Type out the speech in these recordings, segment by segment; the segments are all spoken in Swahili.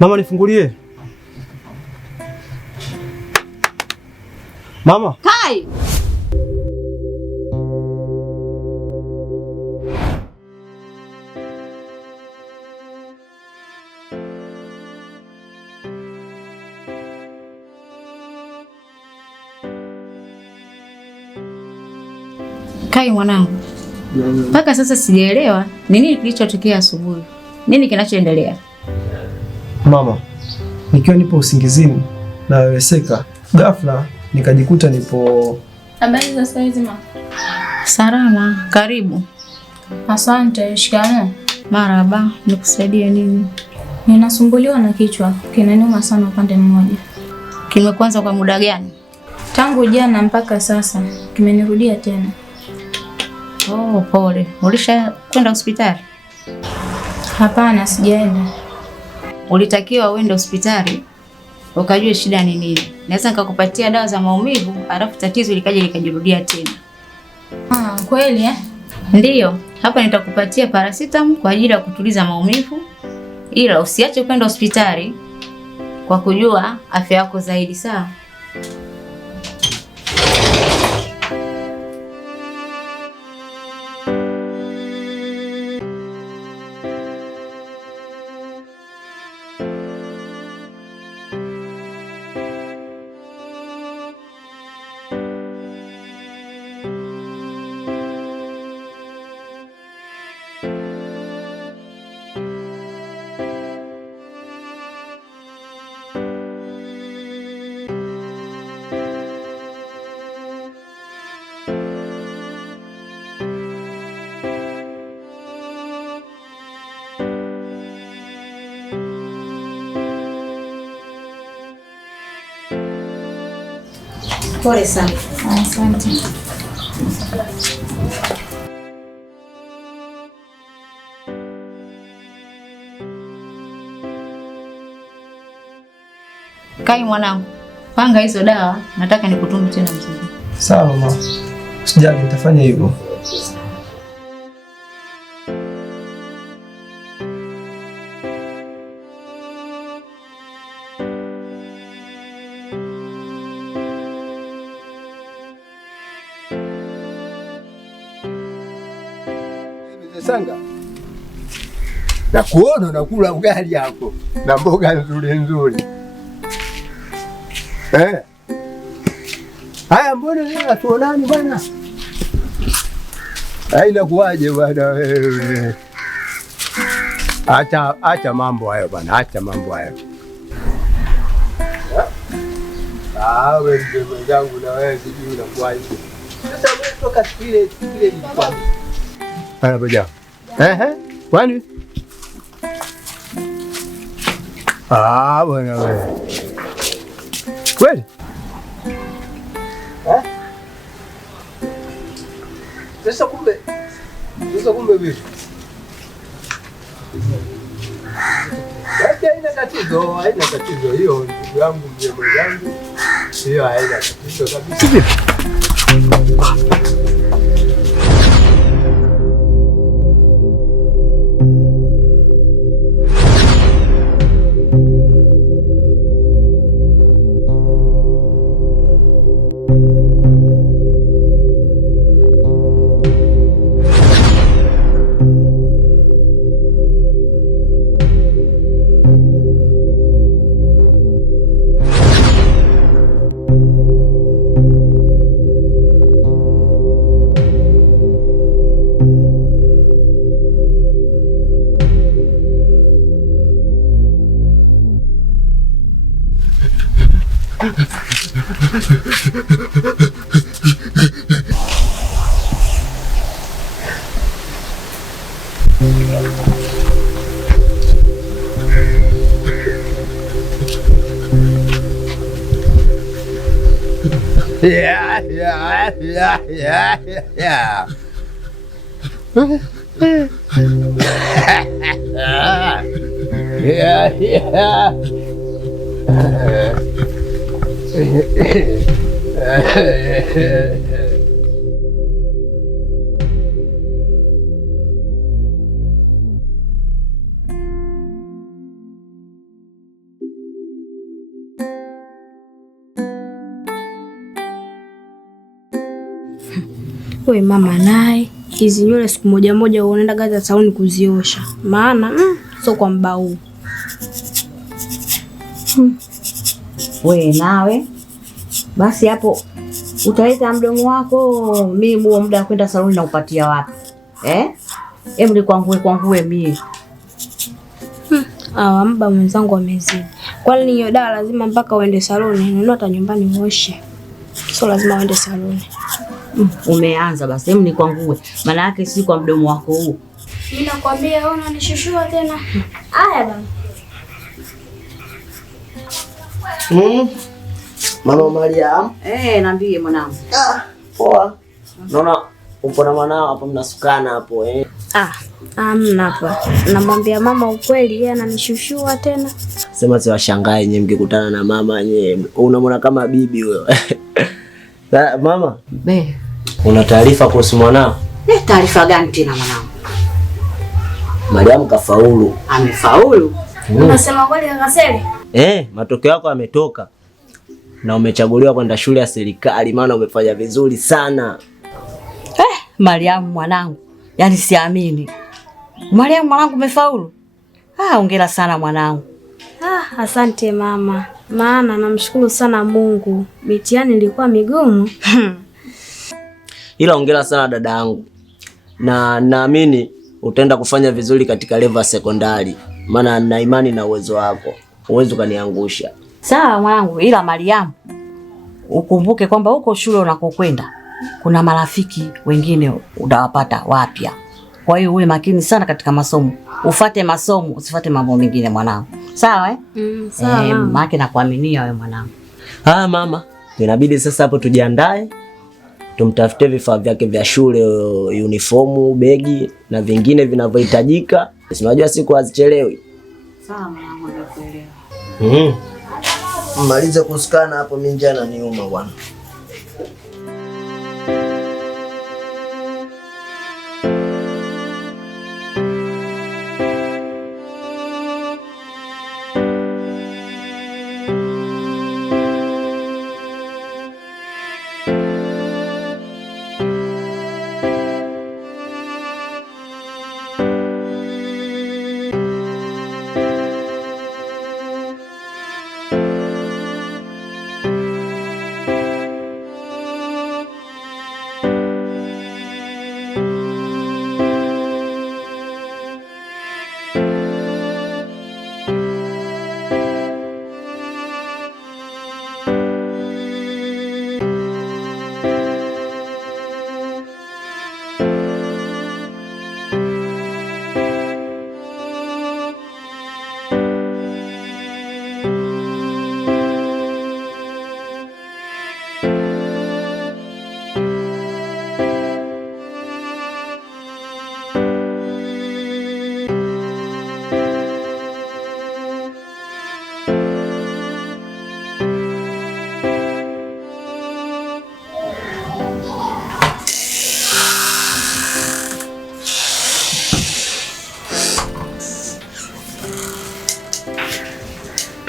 Mama, nifungulie. Mama. Kai. Kai mwanangu. Mpaka sasa sijaelewa ni nini kilichotokea asubuhi. Nini kinachoendelea? Mama, nikiwa nipo usingizini na weweseka, ghafla nikajikuta nipo. Habari za saa hizi mama? Salama, karibu. Asante, shikamoo. Marhaba, nikusaidie nini? Ninasumbuliwa na kichwa, kinaniuma sana upande mmoja. Kimekuanza kwa muda gani? Tangu jana mpaka sasa, kimenirudia tena. Oh, pole. Ulisha kwenda hospitali? Hapana, sijaenda. Ulitakiwa uende hospitali ukajue shida ni nini. Naweza nikakupatia dawa za maumivu, alafu tatizo likaja likajirudia tena. Kweli eh? Ndiyo, hapa nitakupatia paracetamol kwa ajili ya kutuliza maumivu. Ila usiache kwenda hospitali kwa kujua afya yako zaidi, sawa? Pole sana. Asante. Kai mwanangu, panga hizo dawa, nataka nikutume tena mzuri. Sawa mama. Usijali, nitafanya hivyo. Sanga. Na kuona unakula ugali hapo na mboga nzuri nzuri. Haya, mbona leo tuonani bwana? Haina kuwaje bwana wewe? Acha mambo hayo bwana, acha mambo hayo. Wewe ndio mwenzangu na wewe sijui unakuwaje. Sasa wewe toka kile ilikuwa. Bana boja. Kwani? Bwana wewe. Kweli? Sasa kumbe vipi? Haina tatizo hiyo ndugu yangu mjomba yangu. Hiyo haina tatizo kabisa. Yeah. we mama naye hizi nywele siku moja moja unaenda gaza saluni kuziosha, maana sio kwa mbao. We nawe basi hapo utaleta mdomo wako, mimi huo muda kwenda saluni na upatia wapi? Hebu nikwangue mimi. Mba mwenzangu amezidi. Kwani hiyo dawa lazima mpaka uende saluni? Nunua hata nyumbani uoshe. Sio lazima uende saluni. Umeanza basi, hebu nikwangue. Maana yake si kwa mdomo wako huu. Mimi nakwambia wewe unanishushua tena. Haya bana. Mama Mariam. Niambie mwanangu. Poa. Naona upo na mwanao hapo mnasukana hapo Amna hapa. Namwambia mama ukweli, yeye ananishushua tena. Sema si washangae nyewe mkikutana na mama nyewe. Unamwona kama bibi huyo. Mama, una taarifa kuhusu mwanao? Taarifa gani tena mwanangu? Mariam kafaulu. Amefaulu? Unasema kweli kaka Sele? Matokeo yako yametoka. Na umechaguliwa kwenda shule ya serikali, maana umefanya vizuri sana. Mariam mwanangu. Yaani siamini. Mariam mwanangu umefaulu? Hongera sana mwanangu. Asante mama. Maana namshukuru sana Mungu. Mitihani ilikuwa migumu. Ila hongera sana dada yangu. Na naamini utaenda kufanya vizuri katika level sekondari. Maana na imani na uwezo wako. Uwezo kaniangusha. Sawa mwanangu, ila Mariam ukumbuke kwamba huko shule unakokwenda kuna marafiki wengine utawapata wapya. Kwa hiyo uwe makini sana katika masomo. Ufate masomo, usifate mambo mengine mwanangu. Sawa sawa. Maana nakuaminia wewe mwanangu. Mama, inabidi sasa hapo tujiandae. Tumtafute vifaa vyake vya shule, uniformu, begi na vingine vinavyohitajika. Unajua siku hazichelewi. Sawa mwanangu, nakuelewa. Maliza kusikana hapo, mimi njana niuma bwana.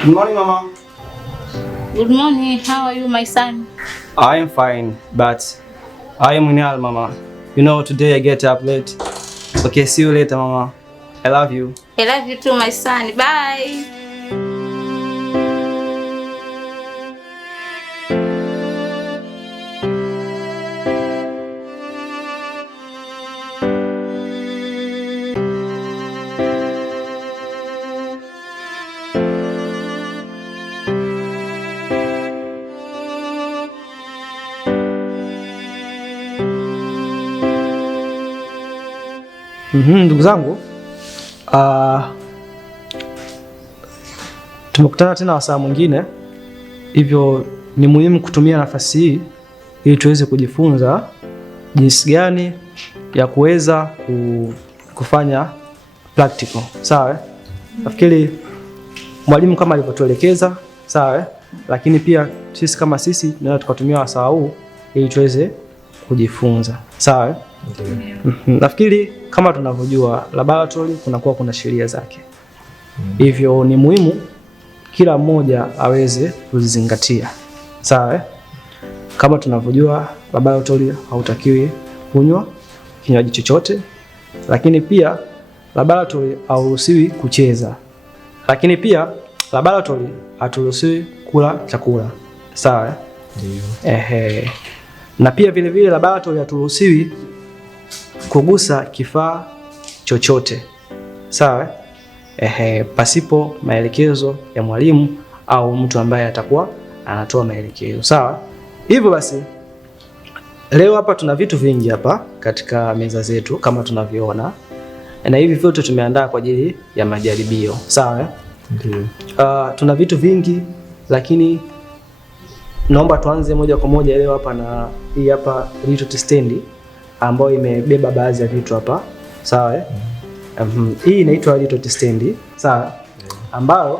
Good morning, Mama. Good morning. How are you, my son? I am fine, but I am in hell, Mama. You know, today I get up late. Okay, see you later, Mama. I love you. I love you too, my son. Bye. Ndugu zangu, tumekutana tena wasaa mwingine, hivyo ni muhimu kutumia nafasi hii ili tuweze kujifunza jinsi gani ya kuweza kufanya practical. Sawa? Nafikiri mwalimu kama alivyotuelekeza, sawa? Lakini pia sisi kama sisi tunaweza tukatumia wasaa huu ili tuweze kujifunza. Sawa? Nafikiri kama tunavyojua laboratory kuna sheria zake. Hivyo ni muhimu kila mmoja aweze kuzizingatia. Sawa? Kama tunavyojua laboratory hautakiwi kunywa kinywaji chochote, lakini pia laboratory hauruhusiwi kucheza, lakini pia laboratory haturuhusiwi kula chakula. Sawa? Ndio. Na pia vile vile laboratory haturuhusiwi kugusa kifaa chochote. Sawa? Pasipo maelekezo ya mwalimu au mtu ambaye atakuwa anatoa maelekezo. Sawa? Hivyo basi leo hapa tuna vitu vingi hapa katika meza zetu kama tunavyoona. Na hivi vyote tumeandaa kwa ajili ya majaribio. Sawa? Ndio. Tuna vitu vingi lakini naomba tuanze moja kwa moja leo hapa na hii hapa little stand ambayo imebeba baadhi ya vitu hapa. Sawa? Hii inaitwa little stand. Sawa? Ambayo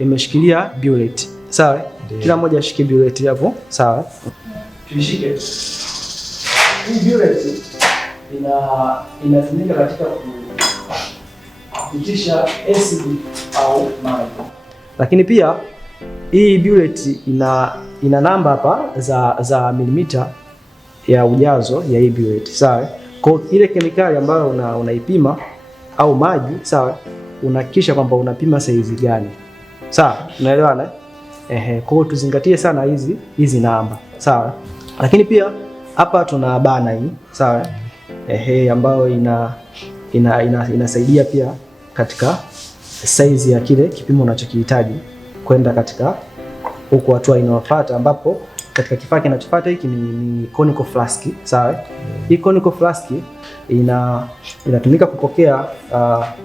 imeshikilia bullet. Sawa? Kila mmoja ashike bullet hapo. Sawa? Tuishike. Hii bullet inatumika katika kupitisha acid au maji. Lakini pia hii bullet ina namba hapa za milimita ya ujazo ya hii bullet. Sawa? Kwa ile kemikali ambayo unaipima au maji, sawa, unahakikisha kwamba unapima saizi gani. Sawa? Unaelewana? Kwa hiyo tuzingatie sana hizi namba. Sawa? Lakini pia hapa tuna bana hii. Sawa? Ambayo inasaidia pia katika saizi ya kile kipimo unachokihitaji kwenda katika huko hatua inayofuata, ambapo katika kifaa kinachofuata hiki ni conical flask. Sawa? Hii conical flask inatumika kupokea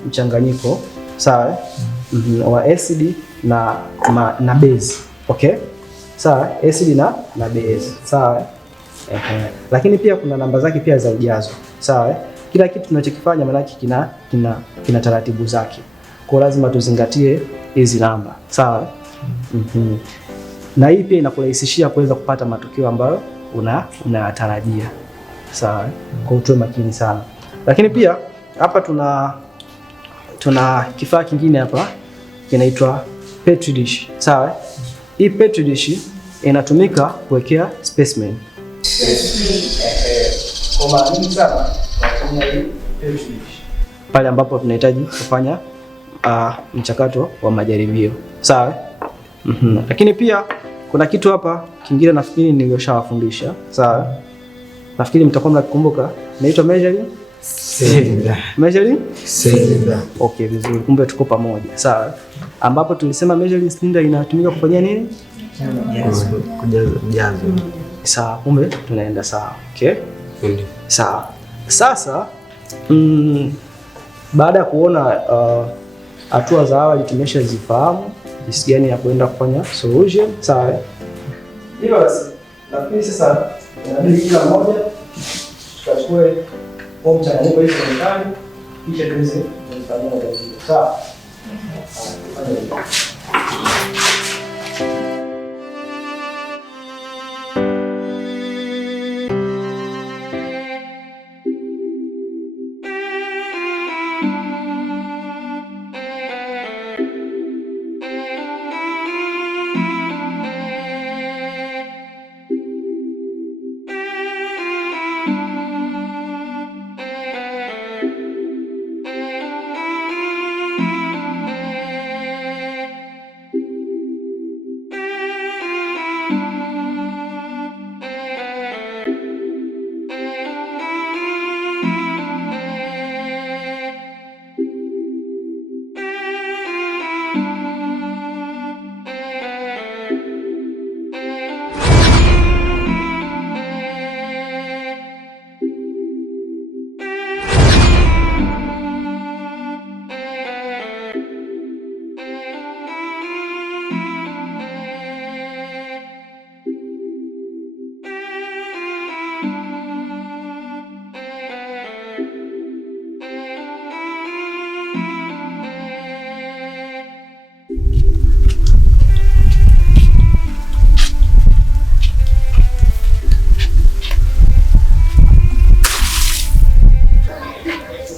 mchanganyiko, sawa, wa acid na base. Okay? Sawa? Acid na base. Sawa? Lakini pia kuna namba zake pia za ujazo. Sawa? Kila kitu tunachokifanya maana yake kina taratibu zake. Kwa lazima tuzingatie hizi namba. Sawa? Na hii pia inakurahisishia kuweza kupata matokeo ambayo unayatarajia. Sawa? Kwa utoe makini sana. Lakini pia hapa tuna kifaa kingine hapa kinaitwa petri dish. Sawa? Hii petri dish inatumika kuwekea specimen. Kwa maana nyingi sana tunatumia hii petri dish pale ambapo tunahitaji kufanya mchakato wa majaribio. Sawa? Lakini pia kuna kitu hapa kingine nafikiri nilioshawafundisha. Sawa? Nafikiri mtakuwa mnakumbuka. Inaitwa measuring cylinder. Measuring cylinder. Okay, vizuri. Kumbe tuko pamoja. Sawa? Ambapo tulisema measuring cylinder inatumika kufanyia nini? Kujaza. Sawa, kumbe tunaenda sawa. Okay? Sawa. Sasa baada ya kuona hatua za awali tumeshazifahamu jinsi gani ya kwenda kufanya solution. Sawa? Hivyo basi nafikiri sasa inabidi kila mmoja tukachukue mchanganyiko hizo ndani kisha tuweze kufanya majaribio. Sawa?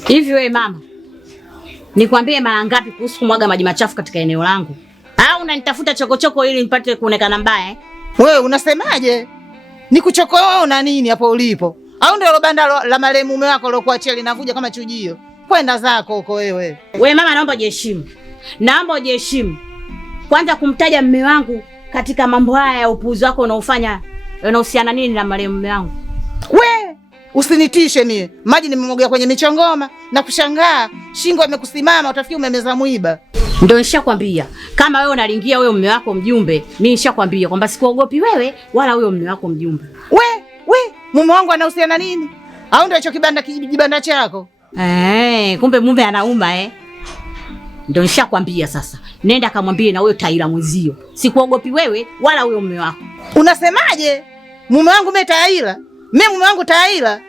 Hivi wewe mama, nikwambie mara ngapi kuhusu kumwaga maji machafu katika eneo langu? Au unanitafuta chokochoko ili nipate kuonekana mbaya? Wewe unasemaje? Nikuchokoa wewe una nini hapo ulipo? Au ndio lo banda la marehemu mume wako lokuachia linavuja kama chujio? Kwenda zako huko wewe. Wewe mama, naomba ujiheshimu. Naomba ujiheshimu. Kwanza kumtaja mume wangu katika mambo haya ya upuuzi wako unaofanya unahusiana nini na marehemu mume wangu? We, usinitishe mie. Maji nimemwagia kwenye michongoma na kushangaa shingo imekusimama utafikiri umemeza mwiba. Ndio nishakwambia. Kama wewe unalingia wewe mume wako mjumbe, mimi nishakwambia kwamba sikuogopi wewe wala wewe mume wako mjumbe. We, mume wangu anahusiana nini? Au ndio hicho kibanda chako? Kumbe mume anauma Ndio nishakwambia sasa. Nenda kamwambie na wewe Taira mwezio. Sikuogopi wewe wala wewe mume wako. Unasemaje? Mume wangu mimi Taira? Mimi mume wangu Taira?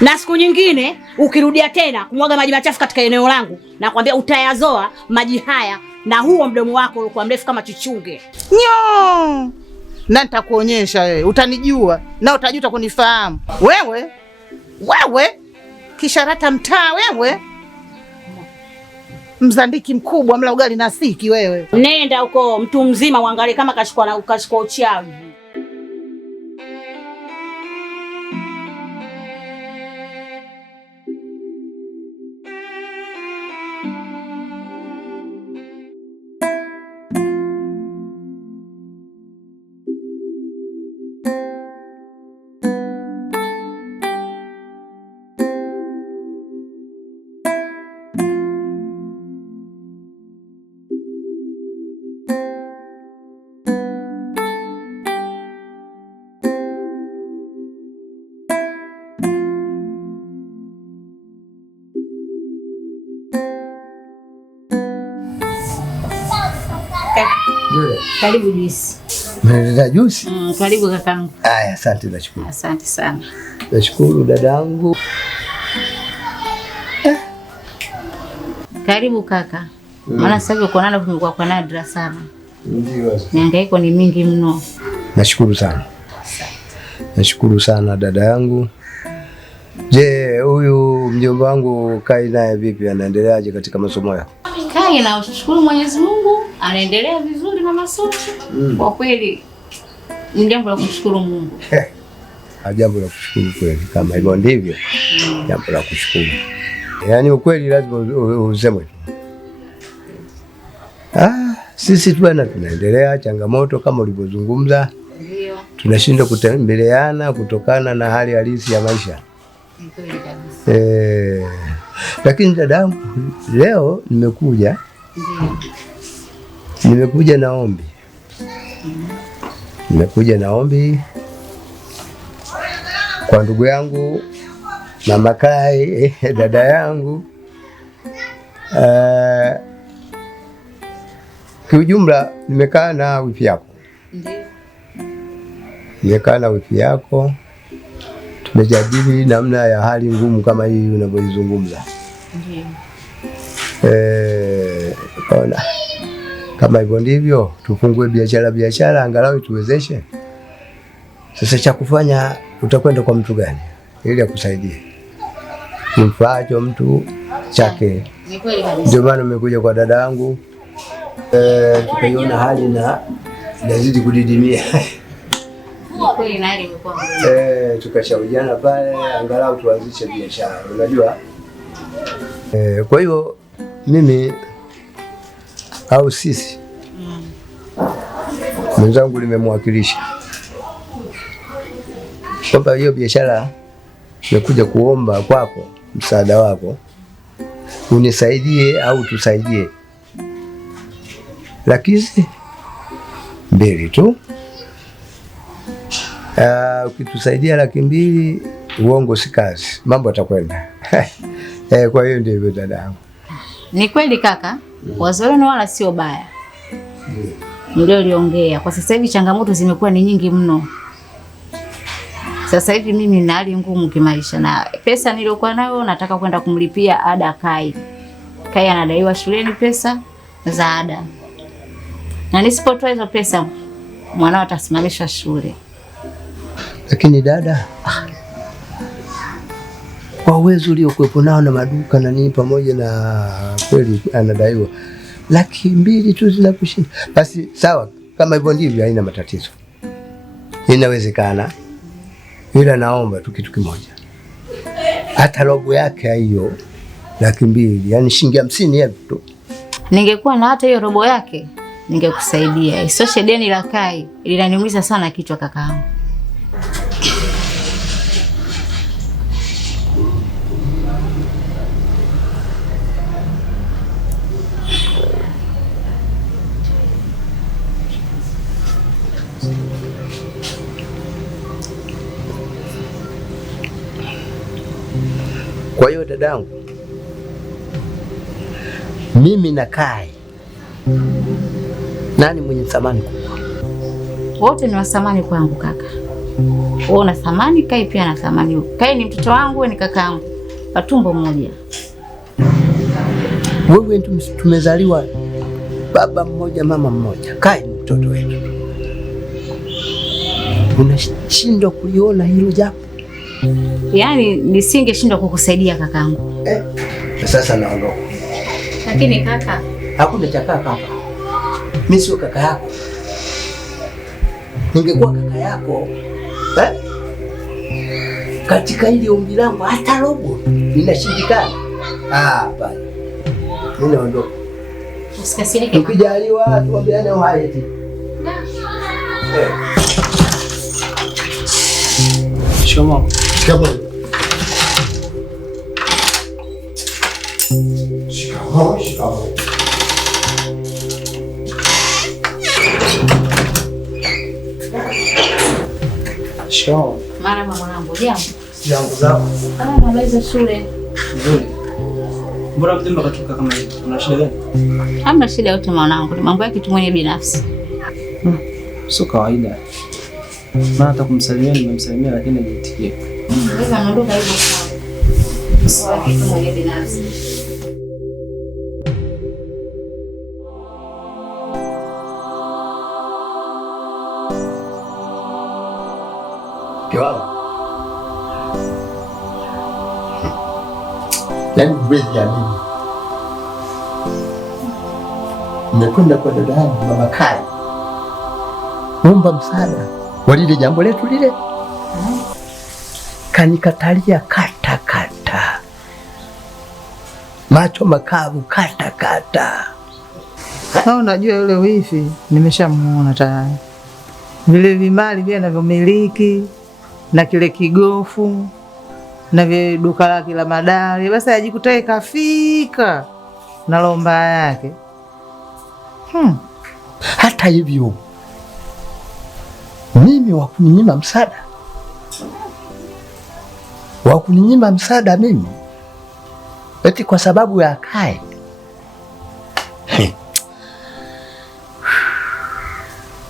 Na siku nyingine ukirudia tena kumwaga maji machafu katika eneo langu, nakwambia utayazoa maji haya na huo mdomo wako ulikuwa mrefu kama chuchunge. Nyo! Na nitakuonyesha wewe, utanijua na utajuta kunifahamu. Wewe kisharata mtaa wewe. Mzandiki mkubwa mla ugali na siki wewe. Nenda huko mtu mzima uangalie kama kashikwa uchawi. Karibu juisi. Mnaleta juisi? Karibu kakangu. Aya, asante nashukuru. Asante sana. Nashukuru dadangu. Karibu kaka. Maana sasa hivi uko nalo kumekuwa kwa nadra sana. Ndio. Mihangaiko ni mingi mno. Nashukuru sana. Nashukuru sana dada yangu. Je, huyu mjomba wangu Kai naye vipi, anaendeleaje katika masomo yake? Kai na ushukuru Mwenyezi Mungu, anaendelea vizuri na masomo. Kwa kweli ni jambo la kushukuru Mungu. Jambo la kushukuru kweli, kama hivyo ndivyo. Jambo la kushukuru. Yaani ukweli lazima usemwe. Sisi tu bwana tunaendelea, changamoto kama ulivyozungumza. Ndio. Tunashindwa kutembeleana kutokana na hali halisi ya maisha. Kweli kabisa. Lakini dadangu, leo nimekuja. Nimekuja na ombi. Nimekuja na ombi kwa ndugu yangu Mama Kai, dada yangu. Kiujumla nimekaa na wifi yako. Ndio. Nimekaa na wifi yako. Tumejadili namna ya hali ngumu kama hii unavyoizungumza. Ndio. Ona. Kama hivyo ndivyo tufungue biashara angalau tuwezeshe. Sasa cha kufanya utakwenda kwa mtu gani ili akusaidie? Mfaacho mtu chake. Ni kweli kabisa. Ndio maana nimekuja kwa dada yangu. Tukaiona hali na inazidi kudidimia. Kweli na hali imekuwa tukashauriana pale angalau tuanzishe biashara. Unajua? Kwa hiyo mimi au sisi mwenzangu nimemwakilisha kwamba hiyo biashara nimekuja kuomba kwako msaada wako, unisaidie au tusaidie lakini mbili tu. Ukitusaidia 200,000 uongo si kazi, mambo yatakwenda. Kwa hiyo ndio hivyo dadangu. Ni kweli kaka, wazo lenu wala sio baya. Ndio liongea. Kwa sasa hivi changamoto zimekuwa ni nyingi mno. Sasa hivi mimi nina hali ngumu kimaisha na pesa niliyokuwa nayo nataka kwenda kumlipia ada Kai. Kai anadaiwa shuleni pesa za ada. Na nisipotoa hizo pesa mwanao atasimamishwa shule. Lakini dada, kwa uwezo uliokuwepo nao na maduka na nini pamoja na kweli anadaiwa 200,000 tu zinakushinda. Basi sawa, kama hivyo ndivyo haina matatizo. Inawezekana. Ila naomba tu kitu kimoja. hata robo yake hiyo 200,000, yani shilingi 50,000 tu. Ningekuwa na hata hiyo robo yake ningekusaidia. Isoshe deni la Kai linaniumiza sana kichwa kakaangu. Kwa hiyo dadangu, mimi na Kai, nani mwenye thamani kubwa? Wote ni wa thamani kwangu kaka. Wewe una thamani, Kai pia ana thamani. Kai ni mtoto wangu, wewe ni kakaangu. Watumbo mmoja. Wewe tumezaliwa baba mmoja mama mmoja. Kai ni mtoto wetu. Unashindwa kuliona hilo japo? Yaani nisingeshindwa kukusaidia kakaangu. Sasa naondoka. Lakini kaka, hakuna cha kaka hapa. Mimi sio kaka yako. Ningekuwa kaka yako, katika ile ombi langu hata robo inashindikana. Bana. Mimi naondoka. Usikasirike. Ukijaliwa tuombeane uhai eti. Shoma. Shikamoo. Shikamoo. Shikamoo. Shikamoo. Marahaba mwanangu, jambo. Jambo zako. Habari za shule? Nzuri. Mbona mtemba katoka kama hivi? Una shida gani? Hamna shida yote mwanangu, ni mambo yake tu mwenye binafsi. Sio kawaida. Maana hata kumsalimia nimemsalimia lakini hajiitikia. Wewe unaondoka hivyo sawa. Sio kitu mwenye binafsi. Kiwango. Yaani huwezi amini. Nimekwenda kwa dada yangu Mama Kai. Omba msaada wa lile jambo letu lile. Kanikatalia kata kata. Macho makavu kata kata. Unajua yule wifi nimeshamuona tayari. Vile vimali vile anavyomiliki na kile kigofu na vile duka lake la madari, basi ajikutae kafika na lomba yake. Hata hivyo mimi wakuninyima msaada, wakuninyima msaada mimi eti kwa sababu ya Kai.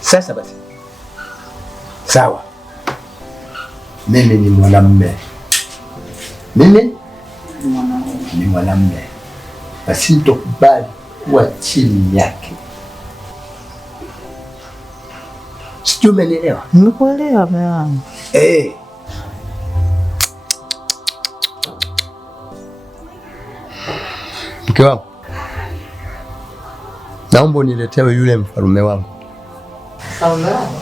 Sasa basi sawa, mimi ni mwanamume, mimi ni mwanamume, basi nitokubali kuwa chini yake. Sijui umenielewa? Nimekuelewa mume wangu. Mke wangu, naomba uniletewe yule mfalume wangu. Mfalume wangu?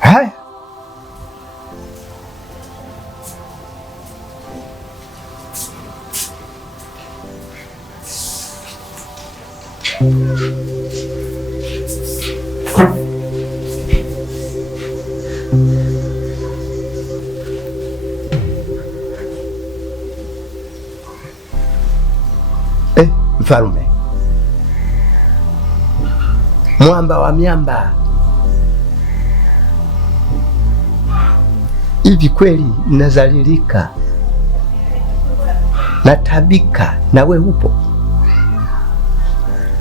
Haya. Mfalume, mwamba wa miamba, hivi kweli nazalilika, natabika na we upo?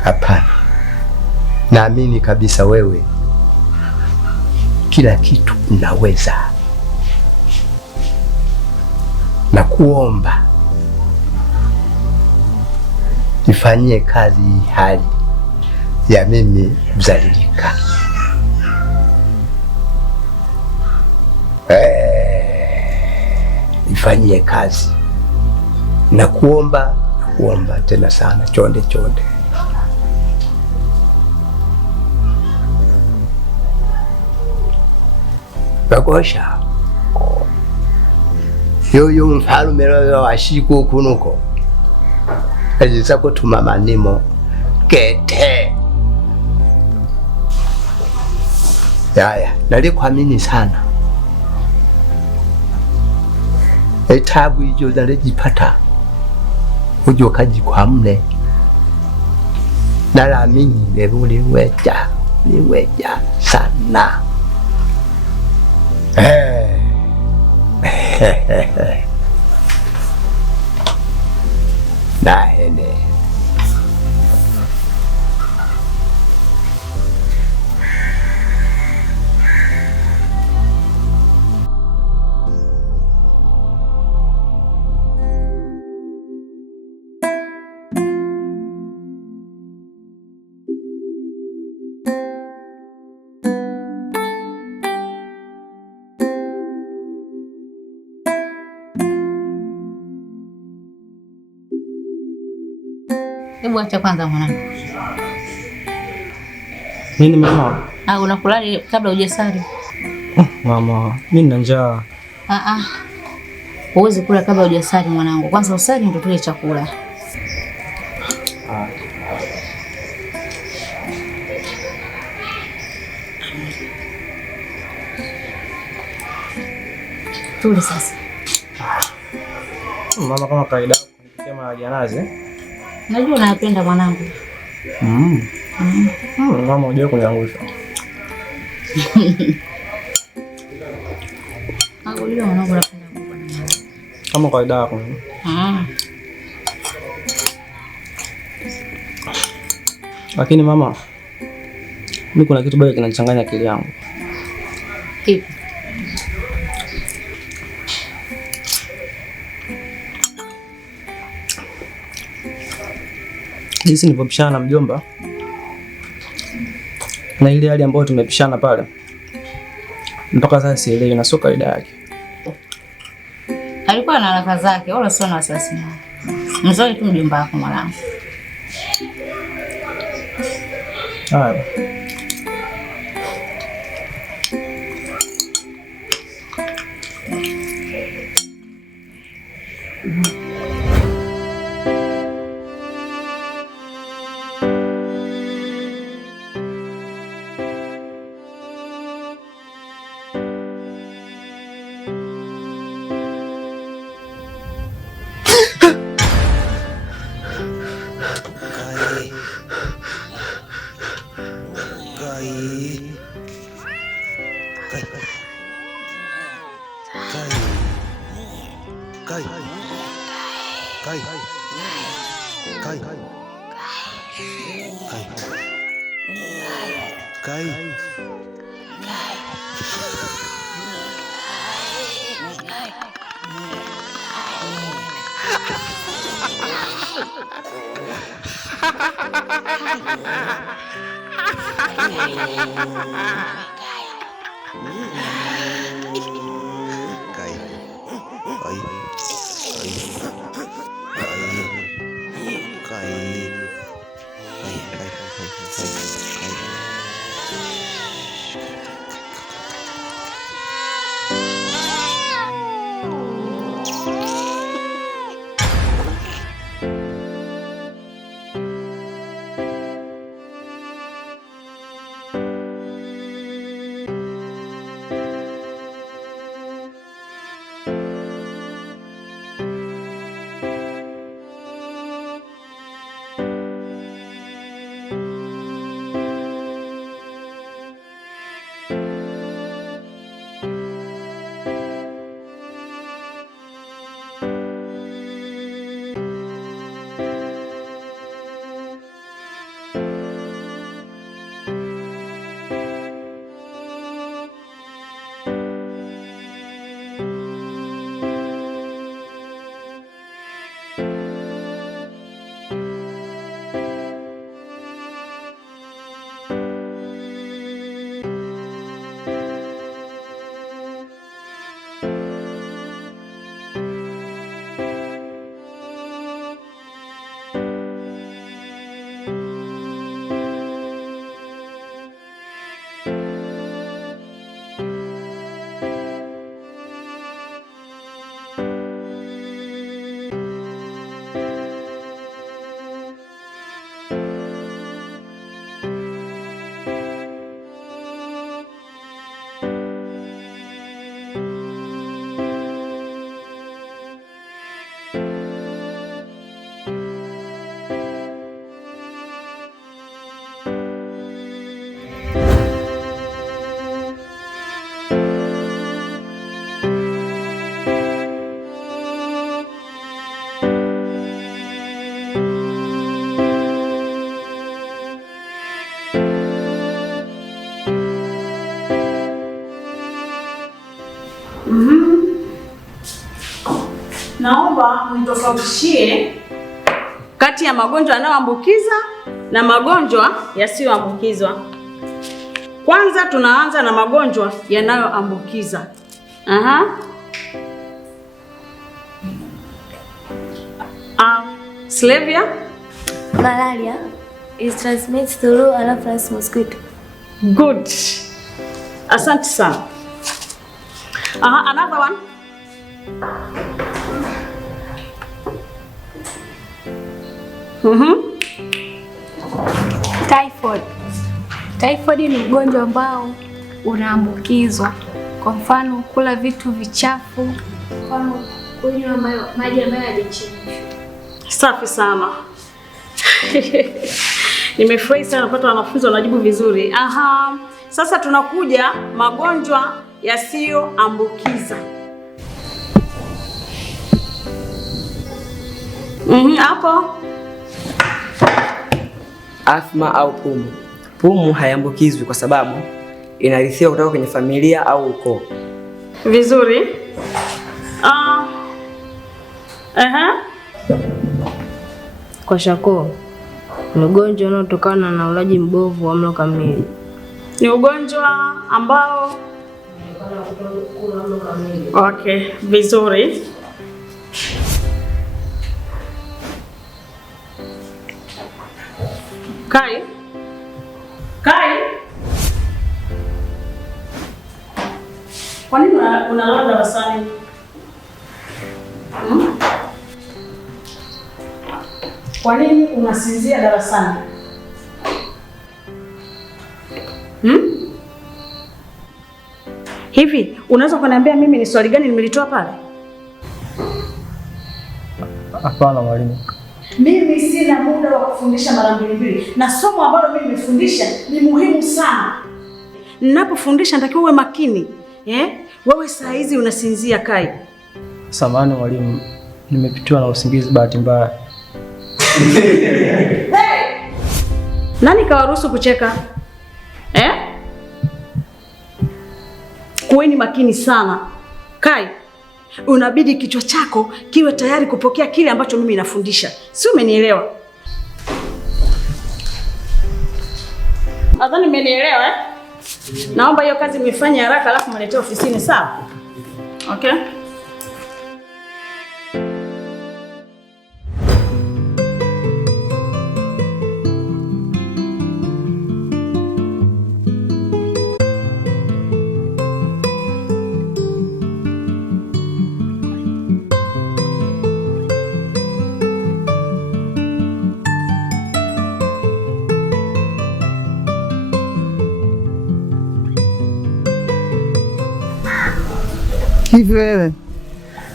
Hapana, naamini kabisa wewe kila kitu unaweza, na kuomba ifanyie kazi hii hali ya mimi kudhalilika. Ifanyie kazi na kuomba tena sana, chonde chonde. Bagosha yoyo mfalume wa shiku kunuko ajiza kutuma manimo kete yaya, nalikuamini sana. Tabu hiyo nalijipata ujo kajikwamle, nalamini liweja sana. Nahene Hebu acha kwanza mwanangu. Nini mama? Unakulali kabla hujasali? Mama, mimi nina njaa. Huwezi kula kabla hujasali mwanangu. Kwanza usali ndio tule chakula. Tule sasa. Mama, kama kawaida kunipikia maharage ya nazi. Najua unayapenda mwanangu. Mama, unajua kuniangusha. Angalia mwanangu, napenda kama kawaida yako. Lakini mama, mimi kuna kitu bado kinachanganya akili yangu. Kipi? Jinsi nilipopishana na mjomba na ile hali ambayo tumepishana pale, mpaka sasa sielewi, na sio kawaida yake. Alikuwa na haraka zake, wala sio na wasiwasi. Mzoi tu mjomba wako mwanangu. Haya. Naomba mtofautishie kati ya magonjwa yanayoambukiza na magonjwa yasiyoambukizwa. Kwanza tunaanza na magonjwa yanayoambukiza. Slavia. Malaria is transmitted through Anopheles mosquito. Good. Asante sana. Another one. Typhoid. Typhoid ni ugonjwa ambao unaambukizwa. Kwa mfano, kula vitu vichafu, mfano kunywa maji ambayo hayajachemshwa. Safi sana. Nimefurahi sana kupata wanafunzi wanajibu vizuri. Sasa tunakuja magonjwa yasiyoambukiza. Hapo. Asthma au pumu. Pumu haiambukizwi kwa sababu inarithiwa kutoka kwenye familia au ukoo. Vizuri. Kwashiorkor ni ugonjwa unaotokana na ulaji mbovu wa mlo kamili. Ni ugonjwa ambao okay, vizuri. Kai. Kwa nini unalala darasani? Kwa nini unasinzia darasani? Hivi unaweza kuniambia mimi ni swali gani nimelitoa pale? Hapana mwalimu. Mimi sina muda wa kufundisha mara mbili, na somo ambalo mimi nimefundisha ni muhimu sana. Ninapofundisha natakiwa uwe makini. Wewe saa hizi unasinzia Kai. Samahani mwalimu, nimepitiwa na usingizi bahati mbaya. Hey! Nani kawaruhusu kucheka? Kuweni makini sana. Kai, unabidi kichwa chako kiwe tayari kupokea kile ambacho mimi nafundisha. Si umenielewa? Nadhani umenielewa Naomba hiyo kazi mifanye haraka alafu mletee ofisini, sawa? Okay? Hivi wewe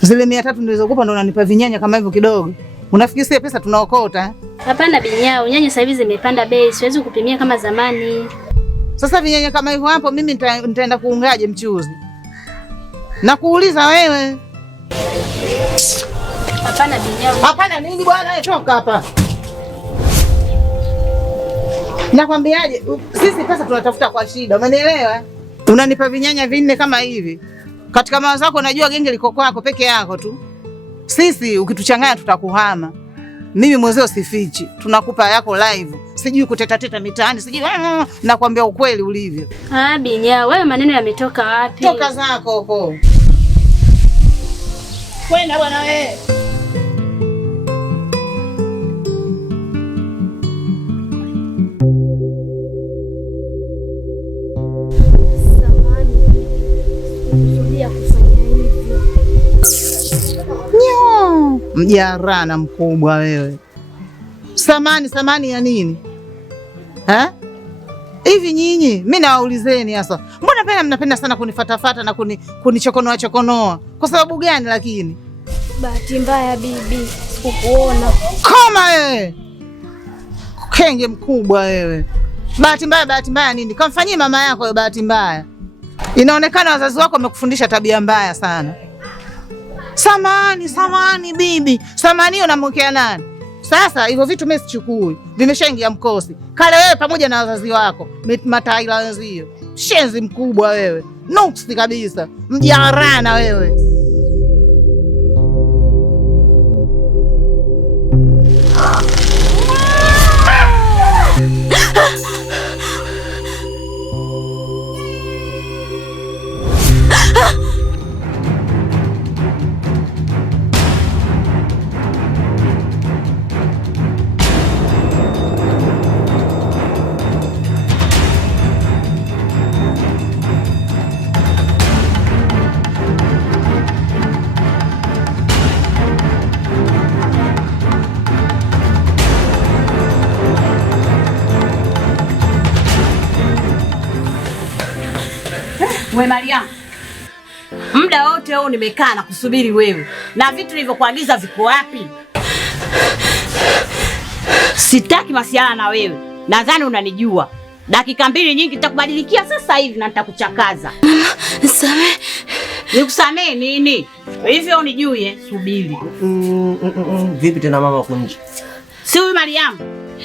zile 300 nilizokupa ndo unanipa vinyanya kama hivyo kidogo? Unafikiri sisi pesa tunaokota? Hapana binyao, nyanya sasa hivi zimepanda bei, siwezi kupimia kama zamani. Sasa vinyanya kama hivyo hapo mimi nitaenda kuungaje mchuzi? Nakuuliza wewe. Hapana binyao. Hapana nini bwana, wewe toka hapa. Nakwambiaje, sisi pesa tunatafuta kwa shida, umenielewa? Unanipa vinyanya 4 kama hivi. Katika mawazo yako unajua genge liko kwako peke yako tu. Sisi ukituchanganya tutakuhama. Mimi mwezeo sifichi. Tunakupa yako live. Sijui kuteta mitaani, sijui nakwambia ukweli ulivyo. Binya, wewe maneno yametoka wapi? Toka zako huko. Kwenda bwana wewe. Mjarana mkubwa wewe. Samani ya nini? Hivi nyinyi, mimi nawaulizeni hasa. Mbona mnapenda sana kunifatafata na kunichokonoa? Kwa sababu gani lakini? Bahati mbaya bibi, sikukuona. Koma wewe. Kenge mkubwa wewe. Bahati mbaya nini? Kamfanyie mama yako hiyo bahati mbaya. Inaonekana wazazi wako wamekufundisha tabia mbaya sana. Samani bibi. Samani unamwekea nani? Sasa hivyo vitu mimi sichukui, vimeshaingia mkosi. Kale wewe pamoja na wazazi wako mataila wenzio, shenzi mkubwa wewe, nuksi kabisa, mjarana wewe. We Mariam, muda wote huu nimekaa na kusubiri wewe, na vitu nilivyokuagiza viko wapi? Sitaki masiala na wewe, nadhani unanijua. Dakika 2 nyingi nitakubadilikia sasa hivi na nitakuchakaza. Nisamehe. Nikusamehe nini? Hivyo unijue, subiri. Vipi tena mama kunje? Si huyu Mariam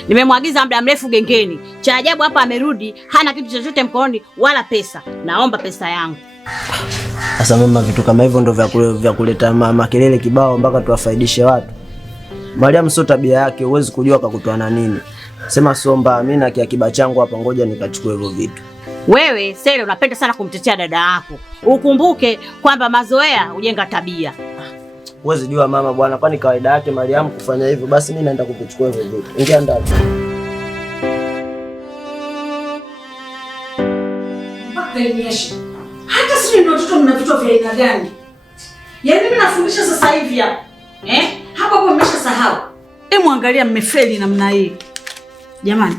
nimemwagiza muda mrefu gengeni. Cha ajabu hapa amerudi, hana kitu chochote mkononi wala pesa. Naomba pesa yangu. Sasa mama, vitu kama hivyo ndio vya kuleta makelele kibao mpaka tuwafaidishe watu. Mariam sio tabia yake, huwezi kujua akakutoa na nini. Sema somba, mimi na kiakiba changu hapa, ngoja nikachukue hivyo vitu. Wewe Sele unapenda sana kumtetea dada yako. Ukumbuke kwamba mazoea hujenga tabia. Huwezi jua mama bwana, kwani kawaida yake Mariam kufanya hivyo. Basi mimi naenda kukuchukua hivyo vitu. Ingia ndani. Mpaka inyeshe. Hata sisi ndio watoto mna vitu vya aina gani? Yaani mimi nafundisha sasa hivi hapa. Hapo mmeshasahau. Muangalia mmefeli namna hii. Jamani.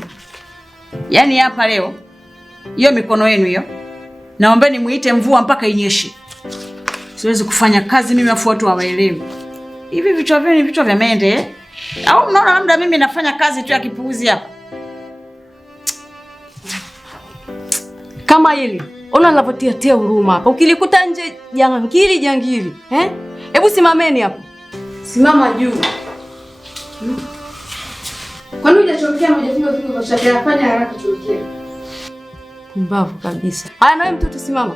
Yaani hapa leo hiyo mikono yenu hiyo, naombeni muite mvua mpaka inyeshe. Siwezi kufanya kazi mimi afu watu hawaelewi. Hivi vichwa vyenu ni vichwa vya mende au mnaona labda mimi nafanya kazi tu ya kipuuzi hapa? Kama hili, ona ninavyotia huruma hapa. Ukilikuta nje jangili, Hebu simameni hapo. Simama juu. Kwani hujachomekea moja funga vitu kwa shaka yafanya haraka chomekea. Pumbavu kabisa. Haya nawe mtoto simama.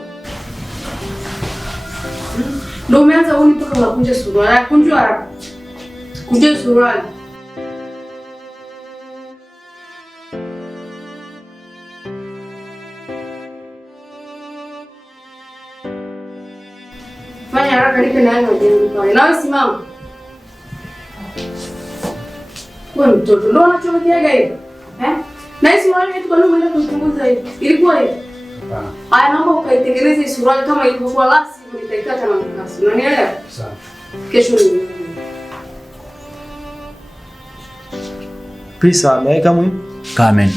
Ndio umeanza uni mpaka unakunja suruali. Kunjua haraka. Kunja suruali. Fanya haraka nipe na yangu jengo pale. Nawe simama. Wewe mtoto ndio unachomekeaga hivi? Na hii suruali yetu kwa nini unaenda kuipunguza hivi? Ilikuwa hivi. Haya, naomba ukaitengeneze hii suruali kama ilivyokuwa lasi, nitaikata na mkasi. Unanielewa? Sawa. Kesho ni Prisa, may I come in? Come in.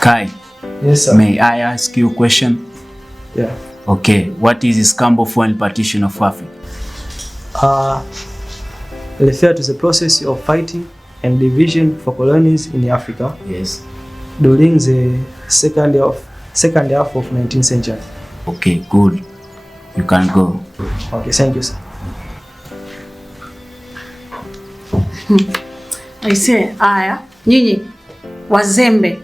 Kai. Yes, sir. May I ask you a question? Yeah. Okay. What is Iskambo Foreign Partition of Africa? Refer to the process of fighting and division for colonies in Africa. Yes. During the second half of 19th century. Okay, good. You can go. Okay, thank you, sir. Aisee, haya, nyinyi wazembe.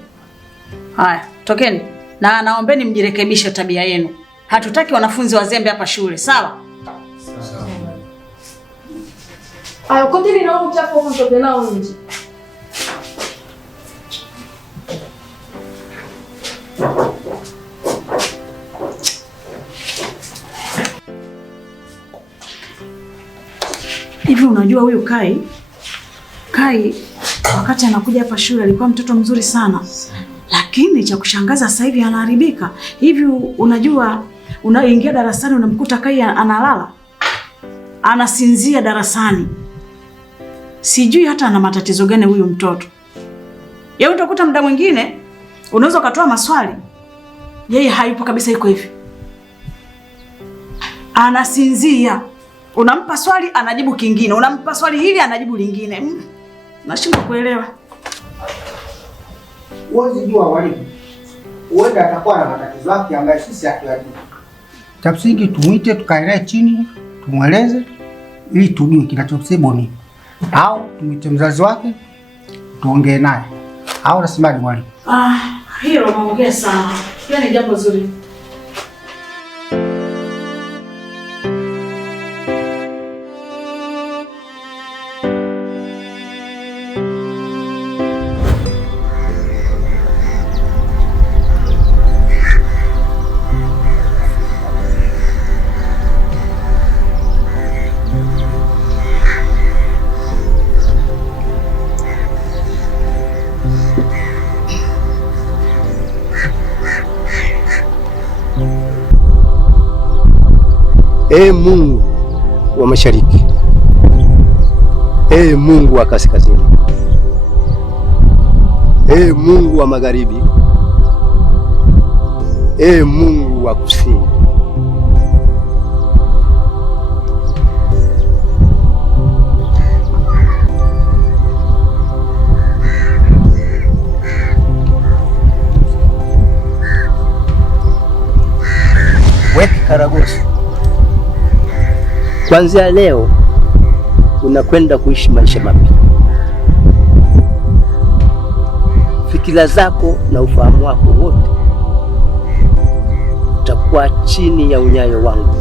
Haya, tokeni. Na naombeni mjirekebishe tabia yenu. Hatutaki wanafunzi wazembe hapa shule, sawa? Sawa. Aya, kote ni nao uchafu huko mtoke nao nje. Hivi unajua huyu Kai wakati anakuja hapa shule alikuwa mtoto mzuri sana. Lakini cha kushangaza sasa hivi anaharibika. Hivi unajua unaingia darasani unamkuta Kai analala. Anasinzia darasani. Sijui hata ana matatizo gani huyu mtoto. Yeye utakuta muda mwingine unaweza ukatoa maswali. Yeye hayupo kabisa, yuko hivi. Anasinzia. Unampa swali anajibu kingine. Unampa swali hili anajibu lingine. Nashindwa kuelewa. Huwezi jua walimu. Huenda atakuwa na matatizo yake ambayo sisi hatuyajui. cha msingi tumwite, tukae naye chini, tumweleze ili tujue kinachomsibu nini, au tumwite mzazi wake tuongee naye, au nasemaje mwalimu? Hilo unaongea sana. Pia ni jambo zuri. Ee Mungu wa mashariki, ee Mungu wa kaskazini, ee Mungu wa magharibi, ee Mungu wa kusini, weki Karagosi, kuanzia leo unakwenda kuishi maisha mapya. Fikira zako na ufahamu wako wote utakuwa chini ya unyayo wangu.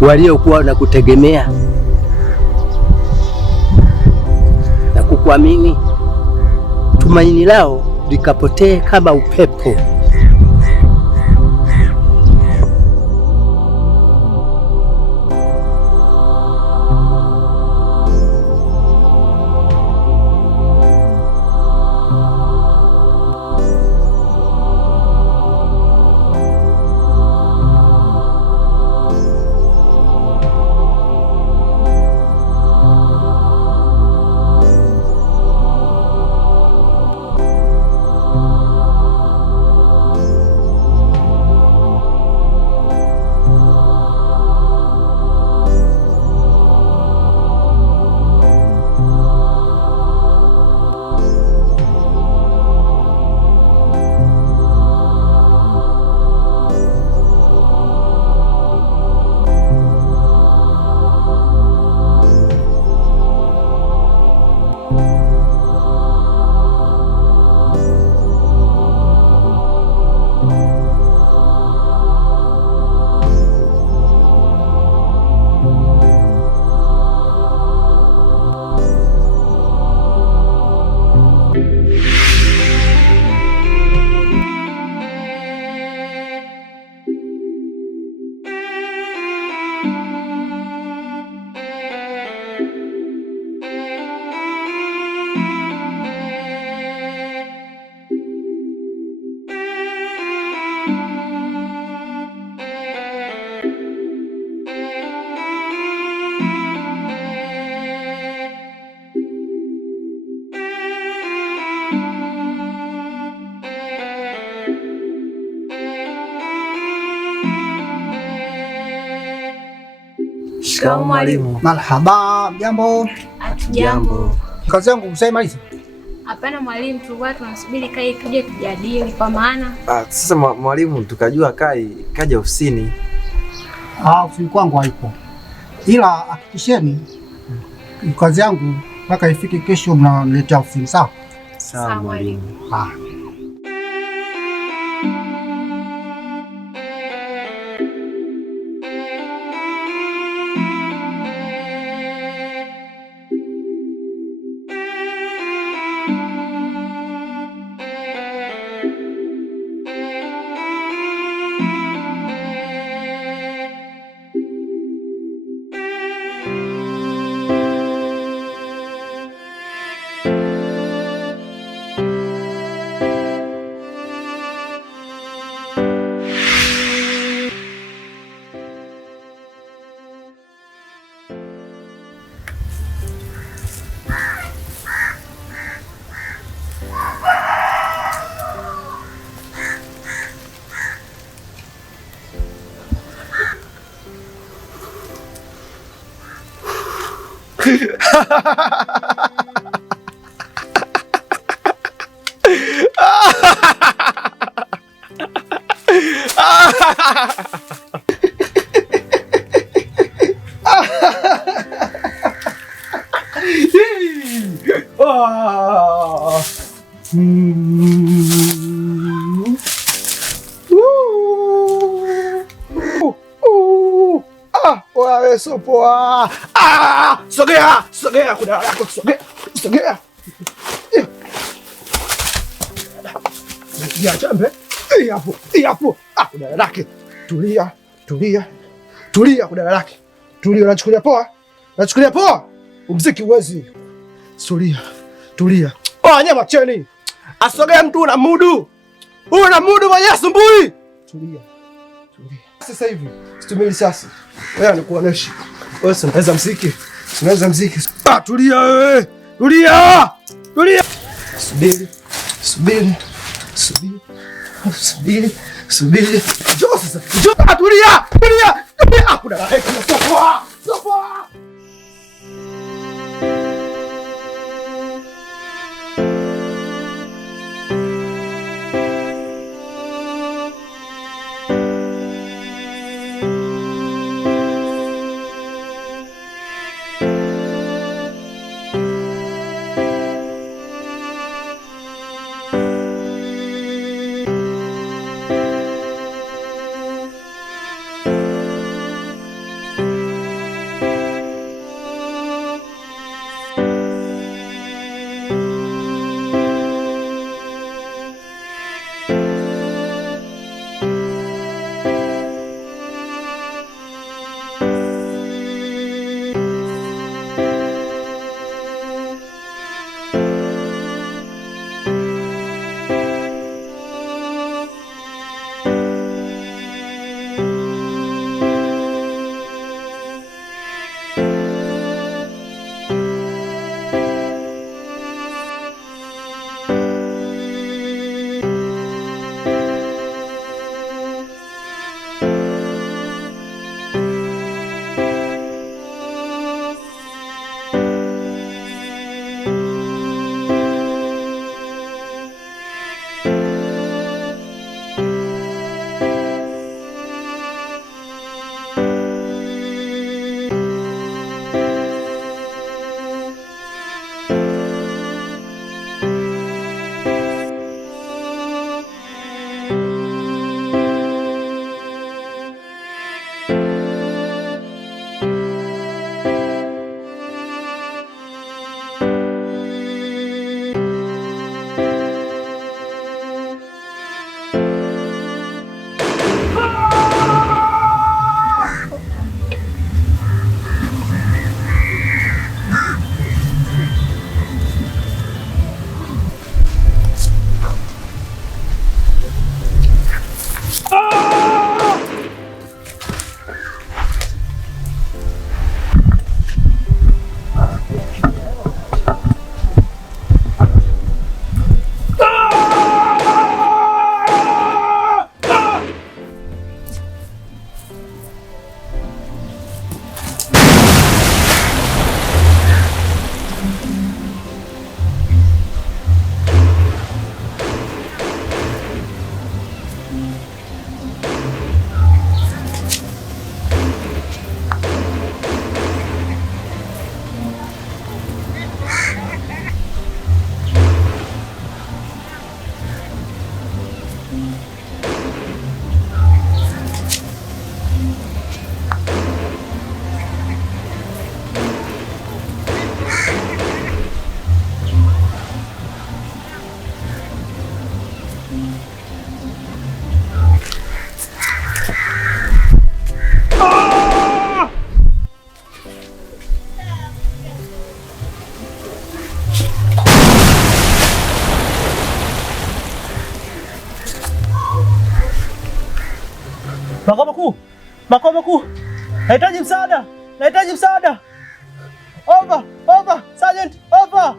Waliokuwa na kutegemea na kukuamini, tumaini lao likapotee kama upepo. Shikamoo mwalimu. Marhaba, jambo. Jambo. Kazi yangu mshaimaliza? Hapana mwalimu, tulikuwa tunasubiri Kai tuje tujadili kwa maana. Sasa mwalimu, tukajua Kai kaja ofisini. Ofisini kwangu haipo. Ila hakikisheni kazi yangu mpaka ifike kesho mnaniletea ofisini, sawa? Sawa mwalimu. Wewe sio poa. Sogea kuna yako, sogea. Ya chambe. Hapo. Kuna lake. Tulia. Kuna lake. Tulia, unachukulia poa. Umziki uwezi. Tulia. Nyama cheni. Asogea mtu una mudu. Una mudu mwenye asumbui. Tulia. Sasa hivi situmili sasa. Wewe nikuonesha. Wewe unaweza mziki. Tulia wewe. Tulia. Subiri. Njoo sasa. Tulia. Kuna haki na sofa. Makao makuu, nahitaji msaada. Over, Sergeant, over.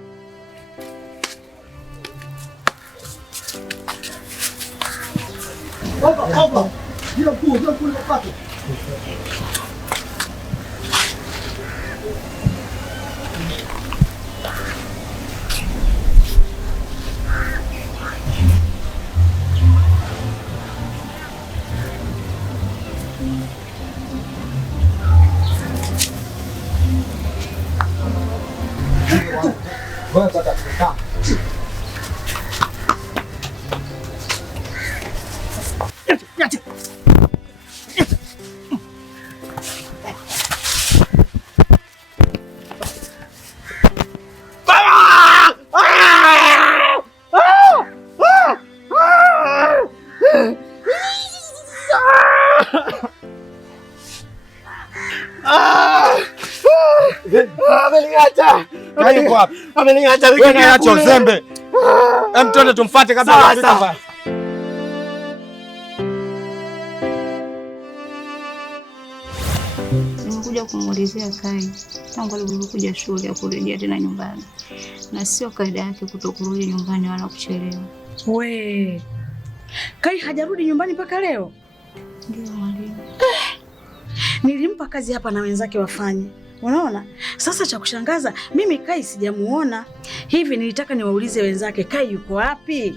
Over. Ndio mkuu napata. Ameniacha. Ameniacha. Ameniacha uzembe. Twende tumfuate kabla hajafika. Nimekuja kumuulizia Kai tangu alipokuja shule ya kurejea tena nyumbani, na sio kaida yake kutokurudi nyumbani wala kuchelewa. We, Kai hajarudi nyumbani mpaka leo? Ndio mwalimu. Nilimpa kazi hapa na wenzake wafanye. Unaona? Sasa cha kushangaza mimi Kai sijamuona. Hivi nilitaka niwaulize wenzake Kai yuko wapi?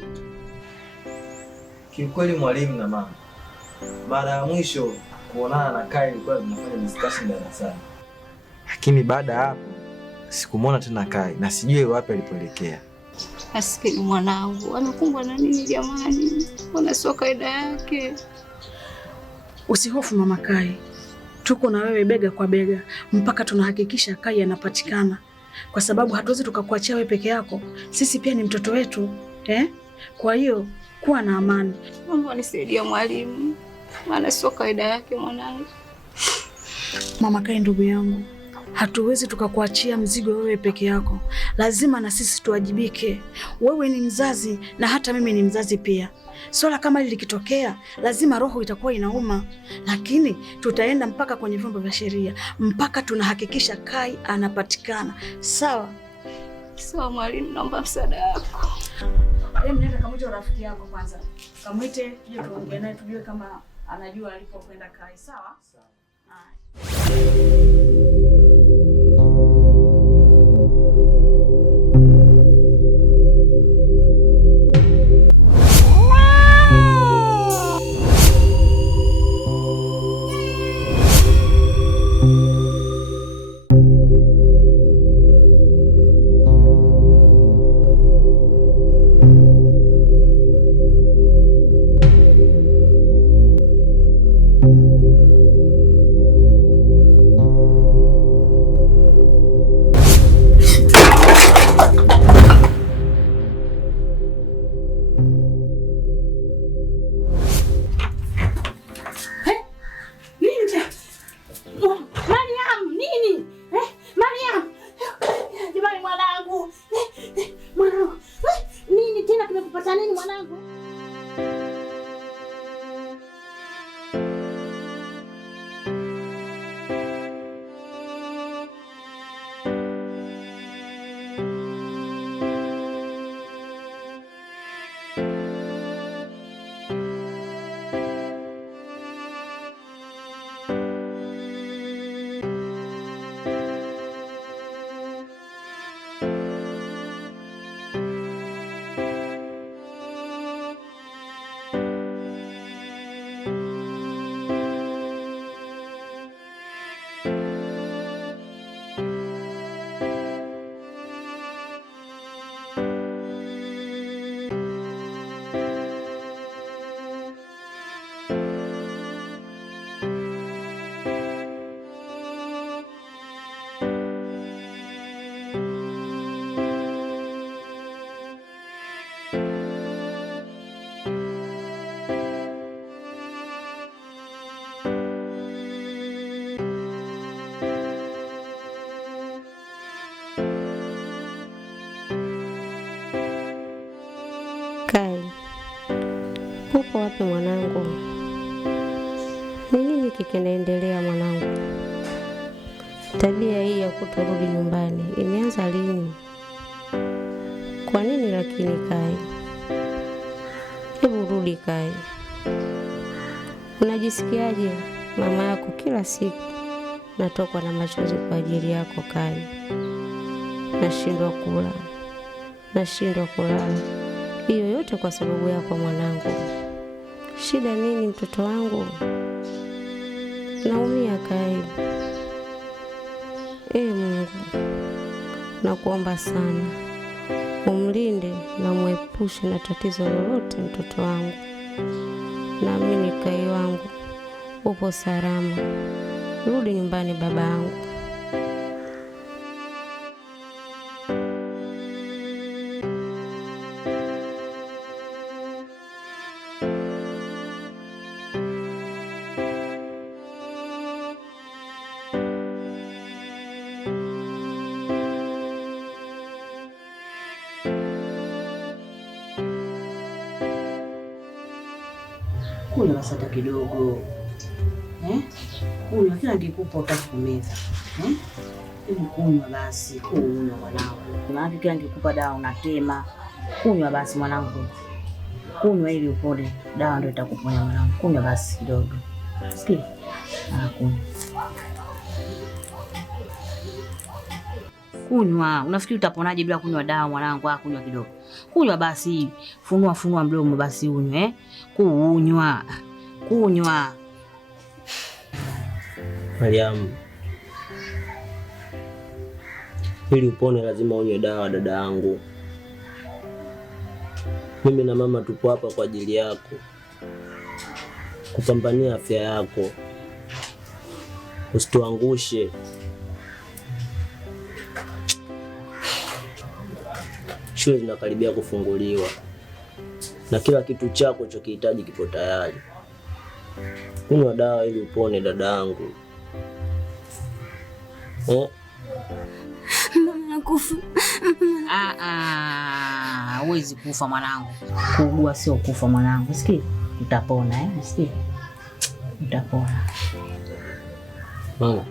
Kiukweli mwalimu na mama, mara ya mwisho kuonana na Kai ilikuwa tunafanya discussion darasani. Lakini baada hapo sikumwona tena Kai na sijui wapi alipoelekea. Maskini mwanangu, amekumbwa na nini jamani? Mbona sio kaida yake? Usihofu mama Kai. Tuko na wewe bega kwa bega mpaka tunahakikisha Kai anapatikana. Kwa sababu hatuwezi tukakuachia wewe peke yako. Sisi pia ni mtoto wetu, Kwa hiyo kuwa na amani. Mungu nisaidie mwalimu. Maana sio kaida yake mwanangu. Mama Kai ndugu yangu, hatuwezi tukakuachia mzigo wewe peke yako. Lazima na sisi tuwajibike. Wewe ni mzazi na hata mimi ni mzazi pia. Swala kama hili likitokea, lazima roho itakuwa inauma. Lakini tutaenda mpaka kwenye vyombo vya sheria mpaka tunahakikisha Kai anapatikana. Sawa? Sawa mwalimu, naomba msaada wako. Nenda kamwite rafiki yako kwanza. Kamwite tuje tuongee naye tujue kama anajua alipokwenda Kai. Sawa? Sawa. Kai, upo wapi mwanangu? Ni nini kinaendelea mwanangu? Tabia hii ya kutorudi nyumbani imeanza lini? Kwa nini lakini Kai? Hebu rudi Kai. Unajisikiaje? Mama yako kila siku natokwa na machozi kwa ajili yako Kai. Nashindwa kula, nashindwa kulala. Hiyo yote kwa sababu yako mwanangu. Shida nini mtoto wangu? Naumia Kai. Mungu, nakuomba sana umlinde na muepushe na tatizo lolote mtoto wangu. Naamini Kai wangu upo salama. Rudi nyumbani baba yangu. kunywa basi hata kidogo. Kunywa, kila nikikupa utaki kumeza. Hebu kunywa basi, kunywa mwanangu. Maana kila nikikupa dawa unatema. Kunywa basi mwanangu. Kunywa ili upone. Dawa ndio itakuponya mwanangu. Kunywa basi kidogo. Sikia? Kunywa. Kunywa. Unafikiri utaponaje bila kunywa dawa mwanangu? Kunywa kidogo. Kunywa basi. Funua mdomo basi unywe, Kunywa. Kunywa. Mariam, ili upone lazima unywe dawa dada yangu. Mimi na mama tupo hapa kwa ajili yako, kupambania afya yako. Usituangushe. Shule zinakaribia kufunguliwa na kila kitu chako chokihitaji kipo tayari. Kunywa dawa ili upone dada yangu. Nakufa. Huwezi kufa mwanangu. Kuugua sio kufa mwanangu. Sikia? Utapona sikia? Utapona. Mama.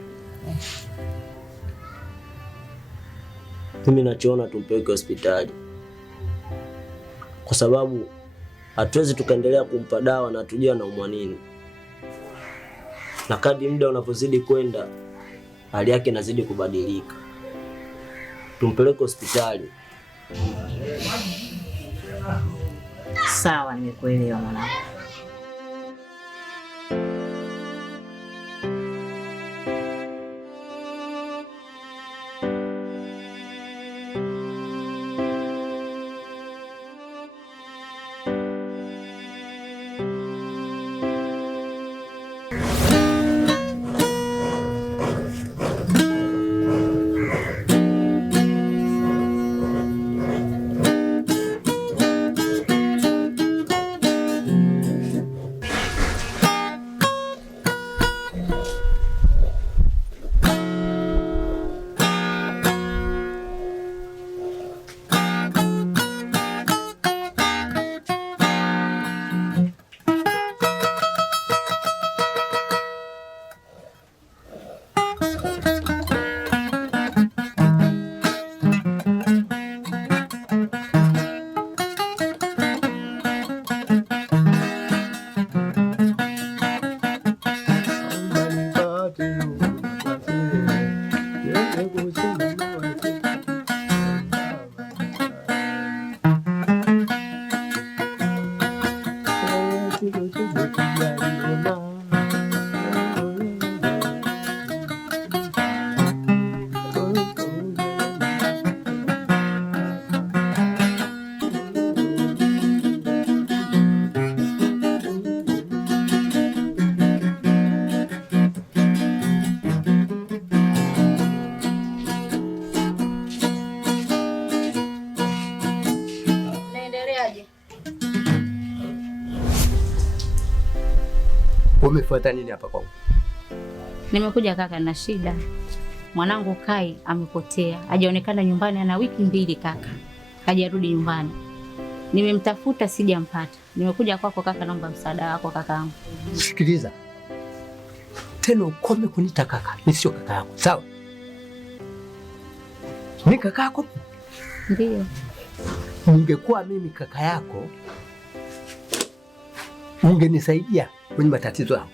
Mimi nachoona tumpeleke hospitali. Kwa sababu hatuwezi tukaendelea kumpa dawa na tujua anaumwa nini. Na kadri muda unapozidi kwenda, hali yake inazidi kubadilika. Tumpeleke hospitali. Sawa, nimekuelewa mwanangu. Umefuata nini hapa kwangu? Nimekuja kaka, na shida. Mwanangu Kai amepotea. Hajaonekana nyumbani, ana wiki 2 kaka. Hajarudi nyumbani. Nimemtafuta sijampata. Nimekuja kwako kaka, naomba msaada wako kakaangu. Sikiliza. Tena ukome kunita kaka. Mimi sio kaka yako. Sawa? Ni kaka yako? Ndio. Ningekuwa mimi kaka yako, ungenisaidia kwenye matatizo yangu.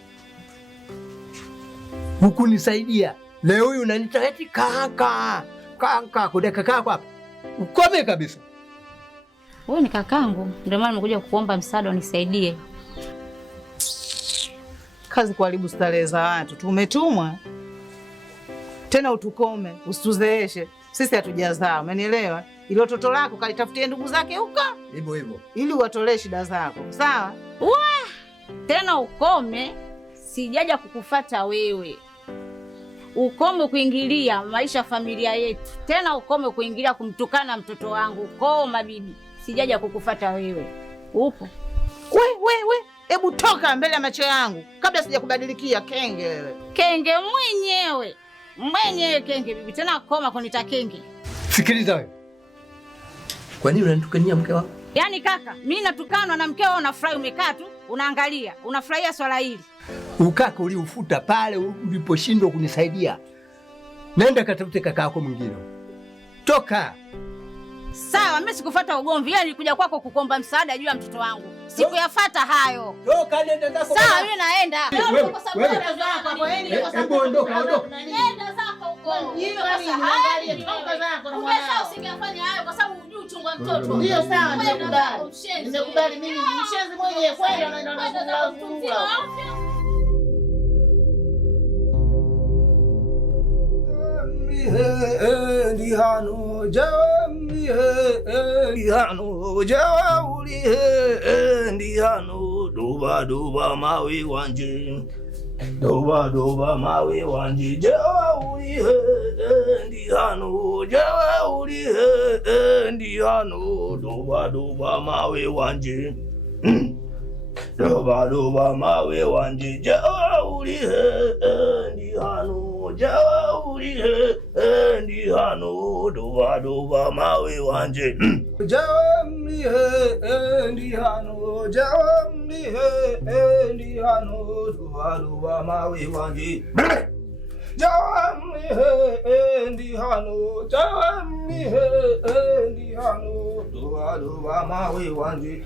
Hukunisaidia. Leo huyu unaniita eti kaka. Kaka, kuna kaka yako hapa. Ukome kabisa. Wewe ni kakangu, ndio maana nimekuja kukuomba msaada unisaidie. Kazi kuharibu starehe za watu. Tumetumwa. Tena utukome, usituzeeshe. Sisi hatujazaa, umenielewa? Ile watoto lako kalitafutie ndugu zake huko. Hivyo hivyo. Ili uwatolee shida zako. Sawa? Tena ukome, sijaja kukufuata wewe. Ukome kuingilia maisha familia yetu. Tena ukome kuingilia kumtukana mtoto wangu. Koma bibi. Sijaja kukufuata wewe. Upo? We. Hebu toka mbele ya macho yangu kabla sijakubadilikia kenge wewe. Kenge mwenyewe. Mwenyewe kenge bibi. Tena koma kunita kenge. Sikiliza wewe. Kwa nini unanitukania mke wako? Yaani kaka, mimi natukanwa na mkeo, unafurahi umekaa tu unaangalia, unafurahia swala hili. Ukaka uliufuta pale uliposhindwa kunisaidia. Nenda katafute kaka yako mwingine. Toka. Sawa, mimi sikufuata ugomvi, ila nilikuja kwako kukomba msaada juu ya mtoto wangu. Sikuyafuata hayo. Toka, nenda zako. Sawa, mimi naenda. Kwa sababu ondoka. Nenda zako huko. Hiyo basi angalia, toka zako na mwanao. Usingefanya hayo kwa sababu hujui uchungu wa mtoto. Ndio sawa, nimekubali. Nimekubali mimi ni mshenzi mwenyewe kweli, unaenda na ndihano jambi ndihano jawuli ndihano doba mawe wanje doba mawe wanje jawuli ndihano jawuli ndihano doba mawe wanje doba mawe wanje jawuli ndihano jawuli ndihano doba mawe wanje jawamli ndihano jawamli ndihano doba mawe wanje jawamli ndihano jawamli ndihano doba mawe wanje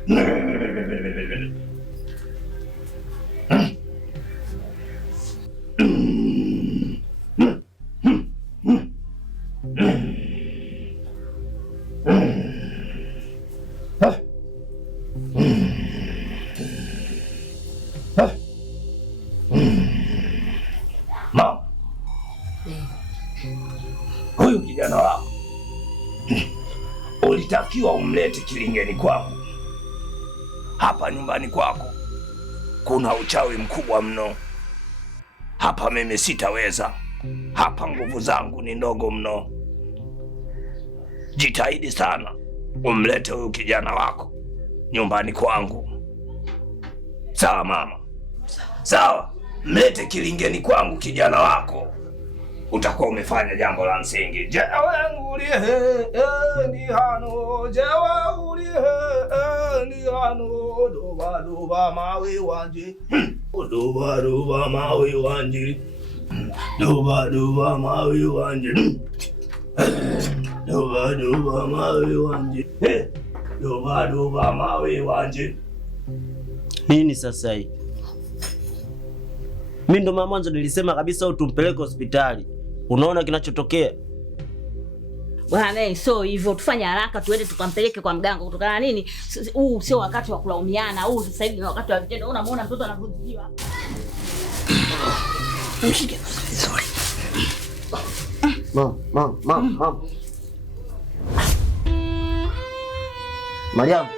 Mama, huyu kijana wako ulitakiwa umlete kilingeni kwako. Hapa nyumbani kwako kuna uchawi mkubwa mno. Hapa mimi sitaweza. Hapa nguvu zangu ni ndogo mno. Jitahidi sana umlete huyu kijana wako nyumbani kwangu. Sawa mama? Sawa, mlete kilingeni kwangu kijana wako. Utakuwa umefanya jambo la msingi. Jawangulie ndihano jawangulie ndihano doba mawe wanje doba mawe wanje doba mawe wanje doba mawe wanje doba mawe wanje. Nini sasa hii? Mimi ndo mwanzo nilisema kabisa utumpeleke hospitali. Unaona kinachotokea? Bwana, so hivyo tufanye haraka tuende tukampeleke kwa mganga kutokana na nini? Huu sio wakati wa kulaumiana. Huu sasa hivi ni wakati wa vitendo. Unamuona mtoto anavunjiwa. Mshike vizuri. Mama. Mariam.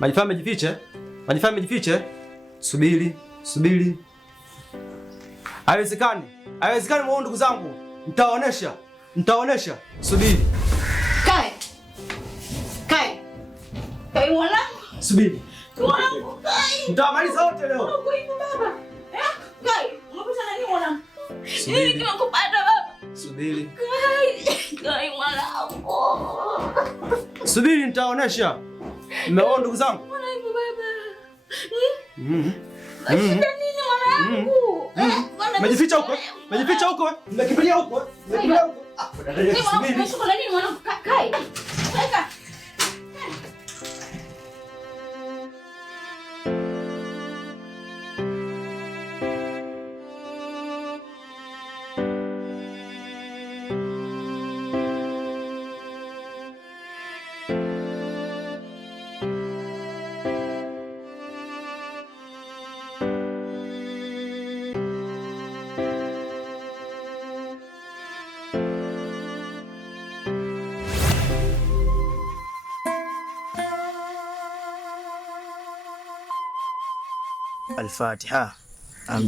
Majifanya mejifiche. Subiri. Haiwezekani. Haiwezekani mwanangu, ndugu zangu. Nitaonesha. Subiri. Kai mwanangu. Subiri. Mwanangu Kai. Nitamaliza wote leo. Uko hivi baba. Kai, umepata nani mwanangu? Nini kimekupata baba? Subiri. Kai mwanangu. Subiri, nitaonesha. Mmeona ndugu zangu? Mwanangu baba. Shida nini mwanangu? Mejificha huko. Mmekimbilia huko. Subiri. Nini mwanangu? Kai. الفاتحة.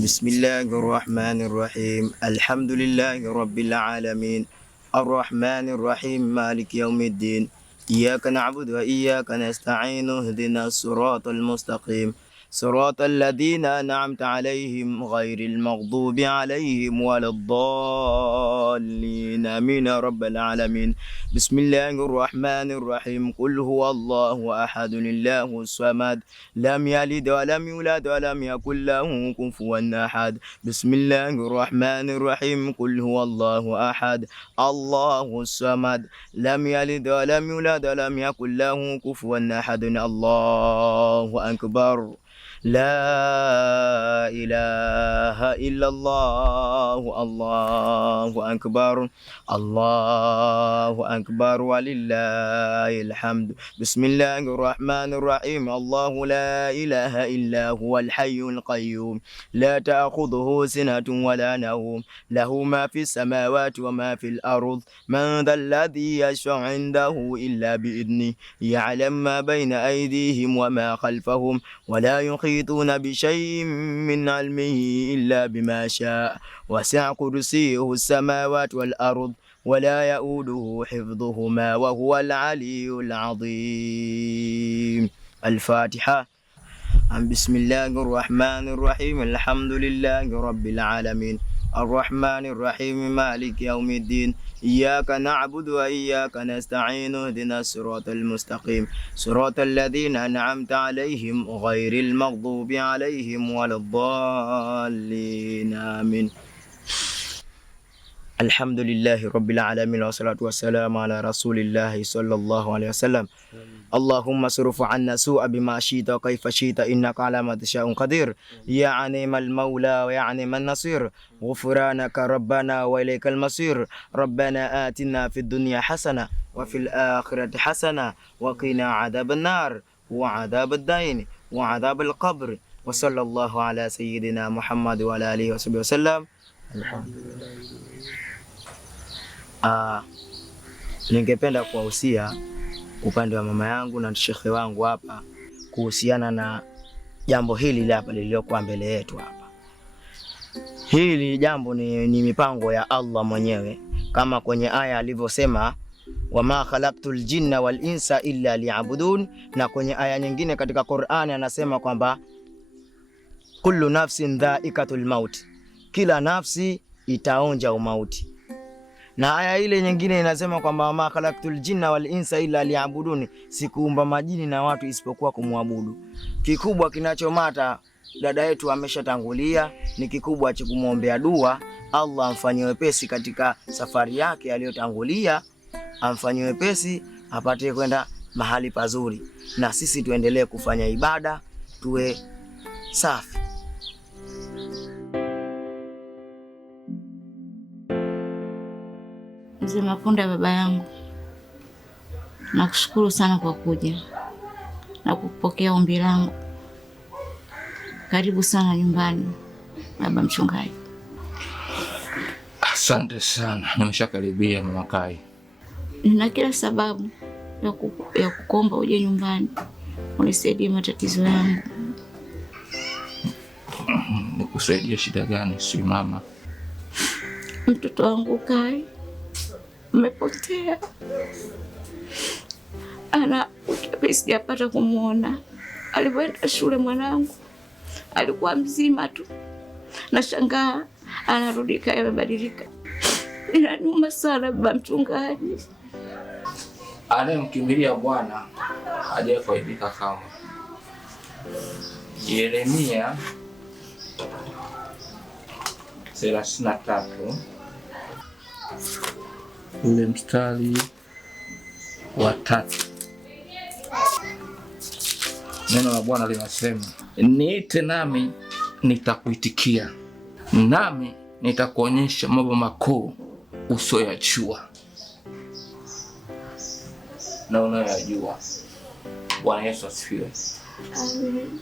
بسم الله الرحمن الرحيم. الحمد لله رب العالمين الرحمن الرحيم مالك يوم الدين إياك نعبد وإياك نستعين اهدنا الصراط المستقيم صراط الذين أنعمت عليهم غير المغضوب عليهم ولا الضالين آمين رب العالمين. بسم الله الرحمن الرحيم. قل هو الله أحد الله الصمد لم يلد ولم يولد ولم يكن له كفوا أحد. بسم الله الرحمن الرحيم. قل هو الله أحد الله الصمد لم يلد ولم يولد ولم يكن له كفوا أحد. الله أكبر. لا إله إلا الله. الله أكبر. الله أكبر ولله الحمد. بسم الله الرحمن الرحيم. الله لا إله إلا هو الحي القيوم لا تأخذه سنة ولا نوم له ما في السماوات وما في الأرض. من ذا الذي يشفع عنده إلا بإذنه يعلم ما بين أيديهم وما خلفهم ولا يحيطون بشيء من علمه إلا بما شاء وسع كرسيه السماوات والأرض ولا يؤوده حفظهما وهو العلي العظيم. الفاتحة. بسم الله الرحمن الرحيم. الحمد لله رب العالمين الرحمن الرحيم مالك يوم الدين إياك نعبد وإياك نستعين اهدنا الصراط المستقيم صراط الذين أنعمت عليهم غير المغضوب عليهم ولا الضالين آمين. الحمد لله رب العالمين والصلاة والسلام على رسول الله صلى الله عليه وسلم. اللهم اصرف عنا سوء بما شئت وكيف شئت إنك على ما تشاء قدير. يا عنيم المولى ويا عنيم النصير غفرانك ربنا وإليك المصير. ربنا آتنا في الدنيا حسنة وفي الآخرة حسنة وقنا عذاب النار وعذاب الدين وعذاب القبر. وصلى الله على سيدنا محمد وعلى آله وصحبه وسلم. Ningependa kuwahusia upande wa mama yangu na shekhe wangu hapa kuhusiana na jambo hili hapa lililokuwa mbele yetu hapa. Hili jambo ni mipango ya Allah mwenyewe kama kwenye aya alivyosema wama khalaqtul jinna wal insa illa liya'budun, na kwenye aya nyingine katika Qur'ani anasema kwamba kullu nafsin dha'iqatul maut, kila nafsi itaonja umauti. Na aya ile nyingine inasema kwamba wama khalaqtul jinna wal insa illa liya'budun, sikuumba majini na watu isipokuwa kumwabudu. Kikubwa kinachomata, dada yetu ameshatangulia, ni kikubwa cha kumwombea dua Allah amfanyie wepesi katika safari yake aliyotangulia, amfanyie wepesi apate kwenda mahali pazuri, na sisi tuendelee kufanya ibada, tuwe safi. Mzee Mapunda, baba yangu, nakushukuru sana kwa kuja na kupokea ombi langu. Karibu sana nyumbani, baba mchungaji. Asante sana, nimeshakaribia mama Kai. Nina kila sababu ya kukomba uje nyumbani unisaidie matatizo yangu. Nikusaidie shida gani? Si mama, mtoto wangu Kai umepotea. Sijapata kumuona. Alipoenda shule mwanangu alikuwa mzima tu. Nashangaa anarudi Kai amebadilika. Inaniuma sana baba mchungaji. Anayemkimbilia Bwana hajafaidika kama. Yeremia 33 ule mstari wa 3. Neno la Bwana linasema, niite nami nitakuitikia, nami nitakuonyesha mambo makuu usioyajua na unayoyajua. Bwana Yesu asifiwe. Amen.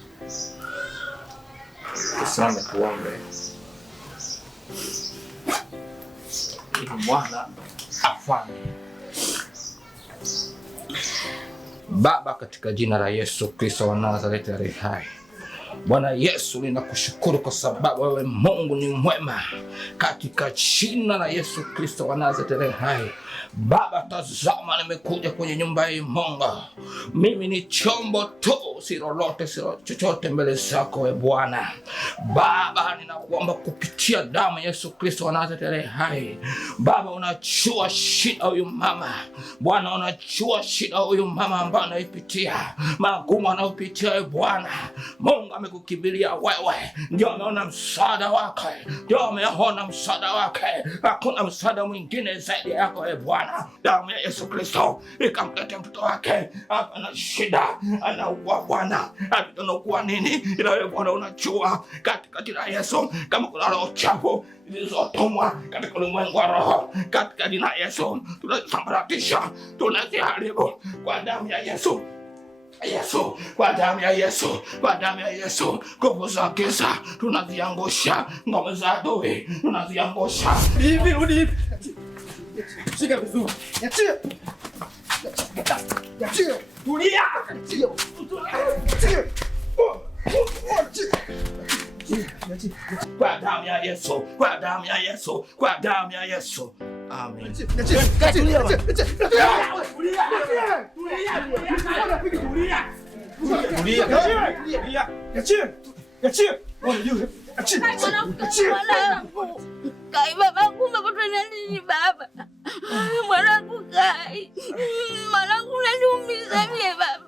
Tusimame tuombe. Ili Bwana afanye. Baba, katika jina la Yesu Kristo wa Nazareti aliye hai, Bwana Yesu, ninakushukuru kwa sababu wewe Mungu ni mwema, katika jina la Yesu Kristo wa Nazareti aliye hai. Baba, tazama nimekuja kwenye nyumba hii Mungu. Mimi ni chombo tu, si lolote, si chochote mbele zako wewe Bwana. Baba, ninakuomba kupitia damu ya Yesu Kristo wa Nazareti aliye hai. Baba, unajua shida huyu mama. Bwana, unajua shida huyu mama ambaye anaipitia, magumu anayopitia wewe Bwana. Mungu amekukimbilia wewe, ndio ameona msaada wake, ndio ameona msaada wake. Hakuna msaada mwingine zaidi yako wewe Bwana. Damu ya Yesu Kristo ikamletea mtoto wake, ana shida, anaugua Bwana, anaugua nini? Ila wewe Bwana unajua, katika jina la Yesu, kama kuna roho chafu zilizotumwa katika ulimwengu wa roho, katika jina la Yesu tunasambaratisha, tunaziharibu kwa damu ya Yesu. Yesu, kwa damu ya Yesu, kwa damu ya Yesu, nguvu za giza tunaziangusha, ngome za adui tunaziangusha. Hivi rudi hivi. Shika vizuri. Niachie. Niachie. Tulia. Niachie. Niachie. Kwa damu ya Yesu, kwa damu ya Yesu, kwa damu ya Yesu. Amen. Kai, babangu umepatwa na nini baba? Mwanangu Kai. Mwanangu unaniumiza mie baba.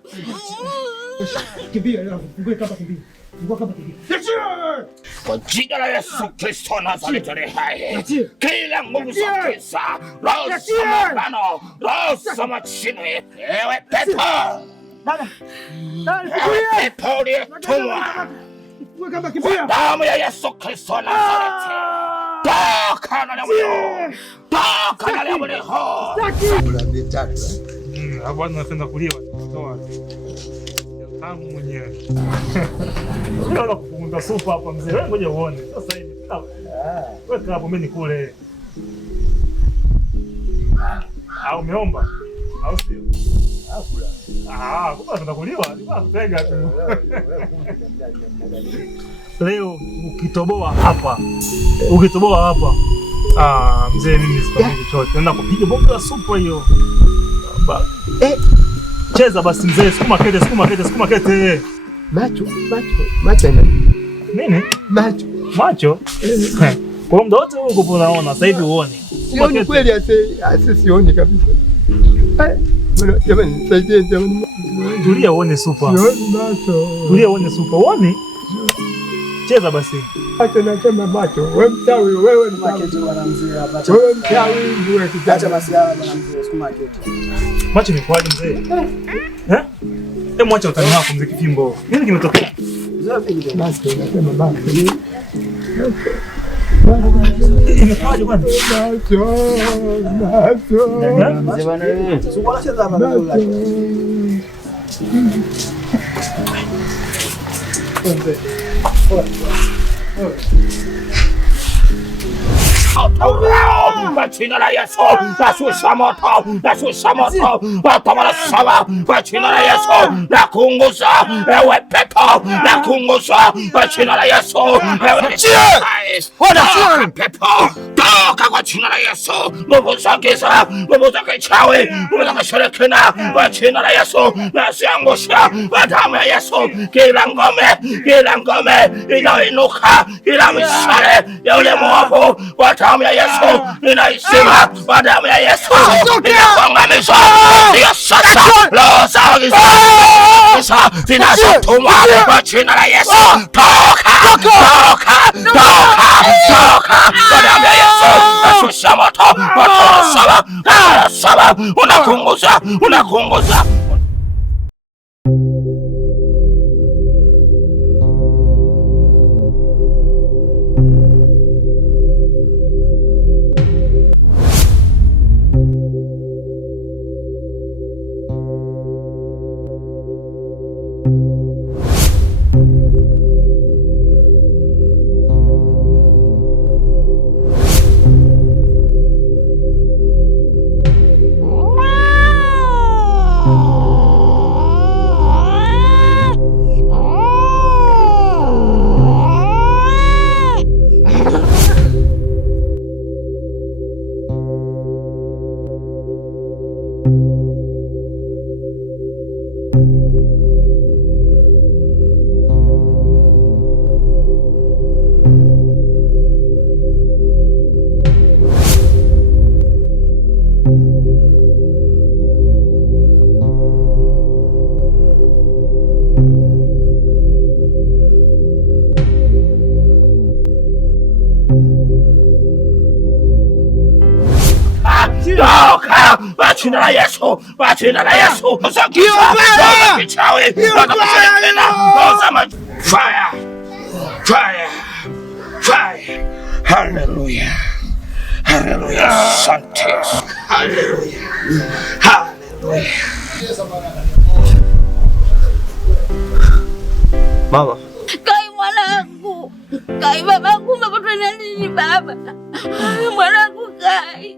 Kimbia, fungue kamba kimbia. Fungue kamba kimbia. Kwa jina la Yesu Kristo Nazareti aliye hai, kila nguvu za giza, roho za mapambano, roho za machini, ewe pepo, pepo uliyetumwa kwa damu ya Yesu Kristo Nazareti, toka na leo, toka na leo. Hapo anapenda kuliwa, toa tamu mwenyewe. Unaona kufunga supu hapa mzee. Wewe ngoja uone. Sasa hivi. Weka hapo mimi nikule. Au umeomba? Au sio? Hakula. Kumbe unataka kuliwa? Nilikuwa nakutega tu. Leo ukitoboa hapa. Mzee mimi sifanyi chochote. Naenda kupiga bongo la supu hiyo. Cheza basi mzee, sukuma kete. Macho nini? Macho? Kwa muda wote uko unaona, sasa hivi uone. Sioni kweli sioni kabisa. Jamani, saidia jamani. Tulia uone supa. Sioni macho. Tulia uone supa, uone. Cheza basi. Acha nasema macho. Wewe mchawi, wewe ni kete bwana mzee hapa. Wewe mchawi wewe kijana. Acha basi hapa bwana mzee, sukuma kete. Macho ni kwaje mzee? Mwacha utani wako mzee Kifimbo. Nini kimetokea? Basi nasema basi. Imekwaje bwana? Macho. Mzee bwana wewe. Sukuma cheza hapa bwana. moto leo kwa jina la Yesu. Nashusha moto, nashusha moto watawala saba kwa jina la Yesu. Nakuunguza ewe pepo, nakuunguza kwa jina la Yesu. Ewe pepo, toka kwa jina la Yesu. Nguvu za giza, nguvu za kichawi, nguvu za kishirikina kwa jina la Yesu. Naziangusha kwa damu ya Yesu. Kila ngome inayoinuka, kila mishale ya ule mwovu kwa damu ya Yesu inaisima, kwa damu ya Yesu inakuangamiza. Ndio sasa roho za giza zinazotumwa kwa jina la Yesu, toka kwa damu ya Yesu. Nashusha moto, moto saba unakunguza. Jina la Yesu, jina la Yesu. Fire. Hallelujah. Asante. Hallelujah. Mama. Kai mwanangu. Kai babangu, umepatwa na nini baba? Mwanangu Kai.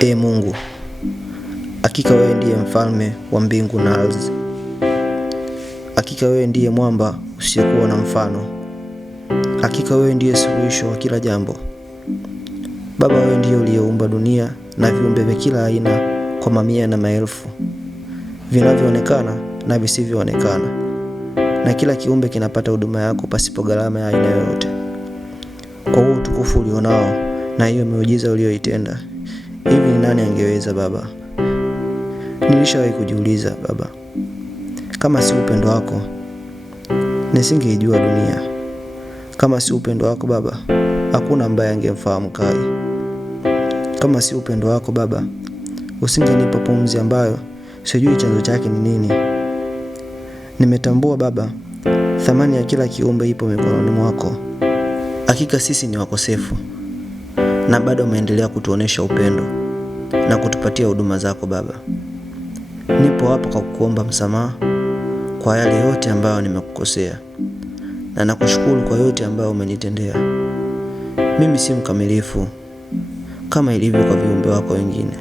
Ee Mungu, hakika wewe ndiye mfalme wa mbingu na ardhi. Hakika wewe ndiye mwamba usiyekuwa na mfano. Hakika wewe ndiye suluhisho wa kila jambo. Baba, wewe ndiye uliyeumba dunia na viumbe vya kila aina kwa mamia na maelfu, vinavyoonekana na visivyoonekana, na kila kiumbe kinapata huduma yako pasipo gharama ya aina yoyote. Kwa huo utukufu ulionao na hiyo miujiza uliyoitenda, hivi ni nani angeweza Baba? Nilishawahi kujiuliza Baba, kama si upendo wako nisingeijua dunia. Kama si upendo wako Baba, hakuna ambaye angemfahamu Kai. Kama si upendo wako Baba, usingenipa pumzi ambayo sijui chanzo chake ni nini. Nimetambua Baba, thamani ya kila kiumbe ipo mikononi mwako. Hakika sisi ni wakosefu, na bado umeendelea kutuonesha upendo na kutupatia huduma zako Baba. Nipo hapa kwa kukuomba msamaha kwa yale yote ambayo nimekukosea, na nakushukuru kwa yote ambayo umenitendea. Mimi si mkamilifu kama ilivyo kwa viumbe wako wengine,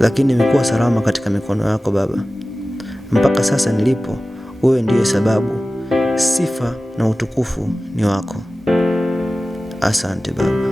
lakini nimekuwa salama katika mikono yako Baba. Mpaka sasa nilipo, wewe ndiye sababu. Sifa na utukufu ni wako. Asante Baba.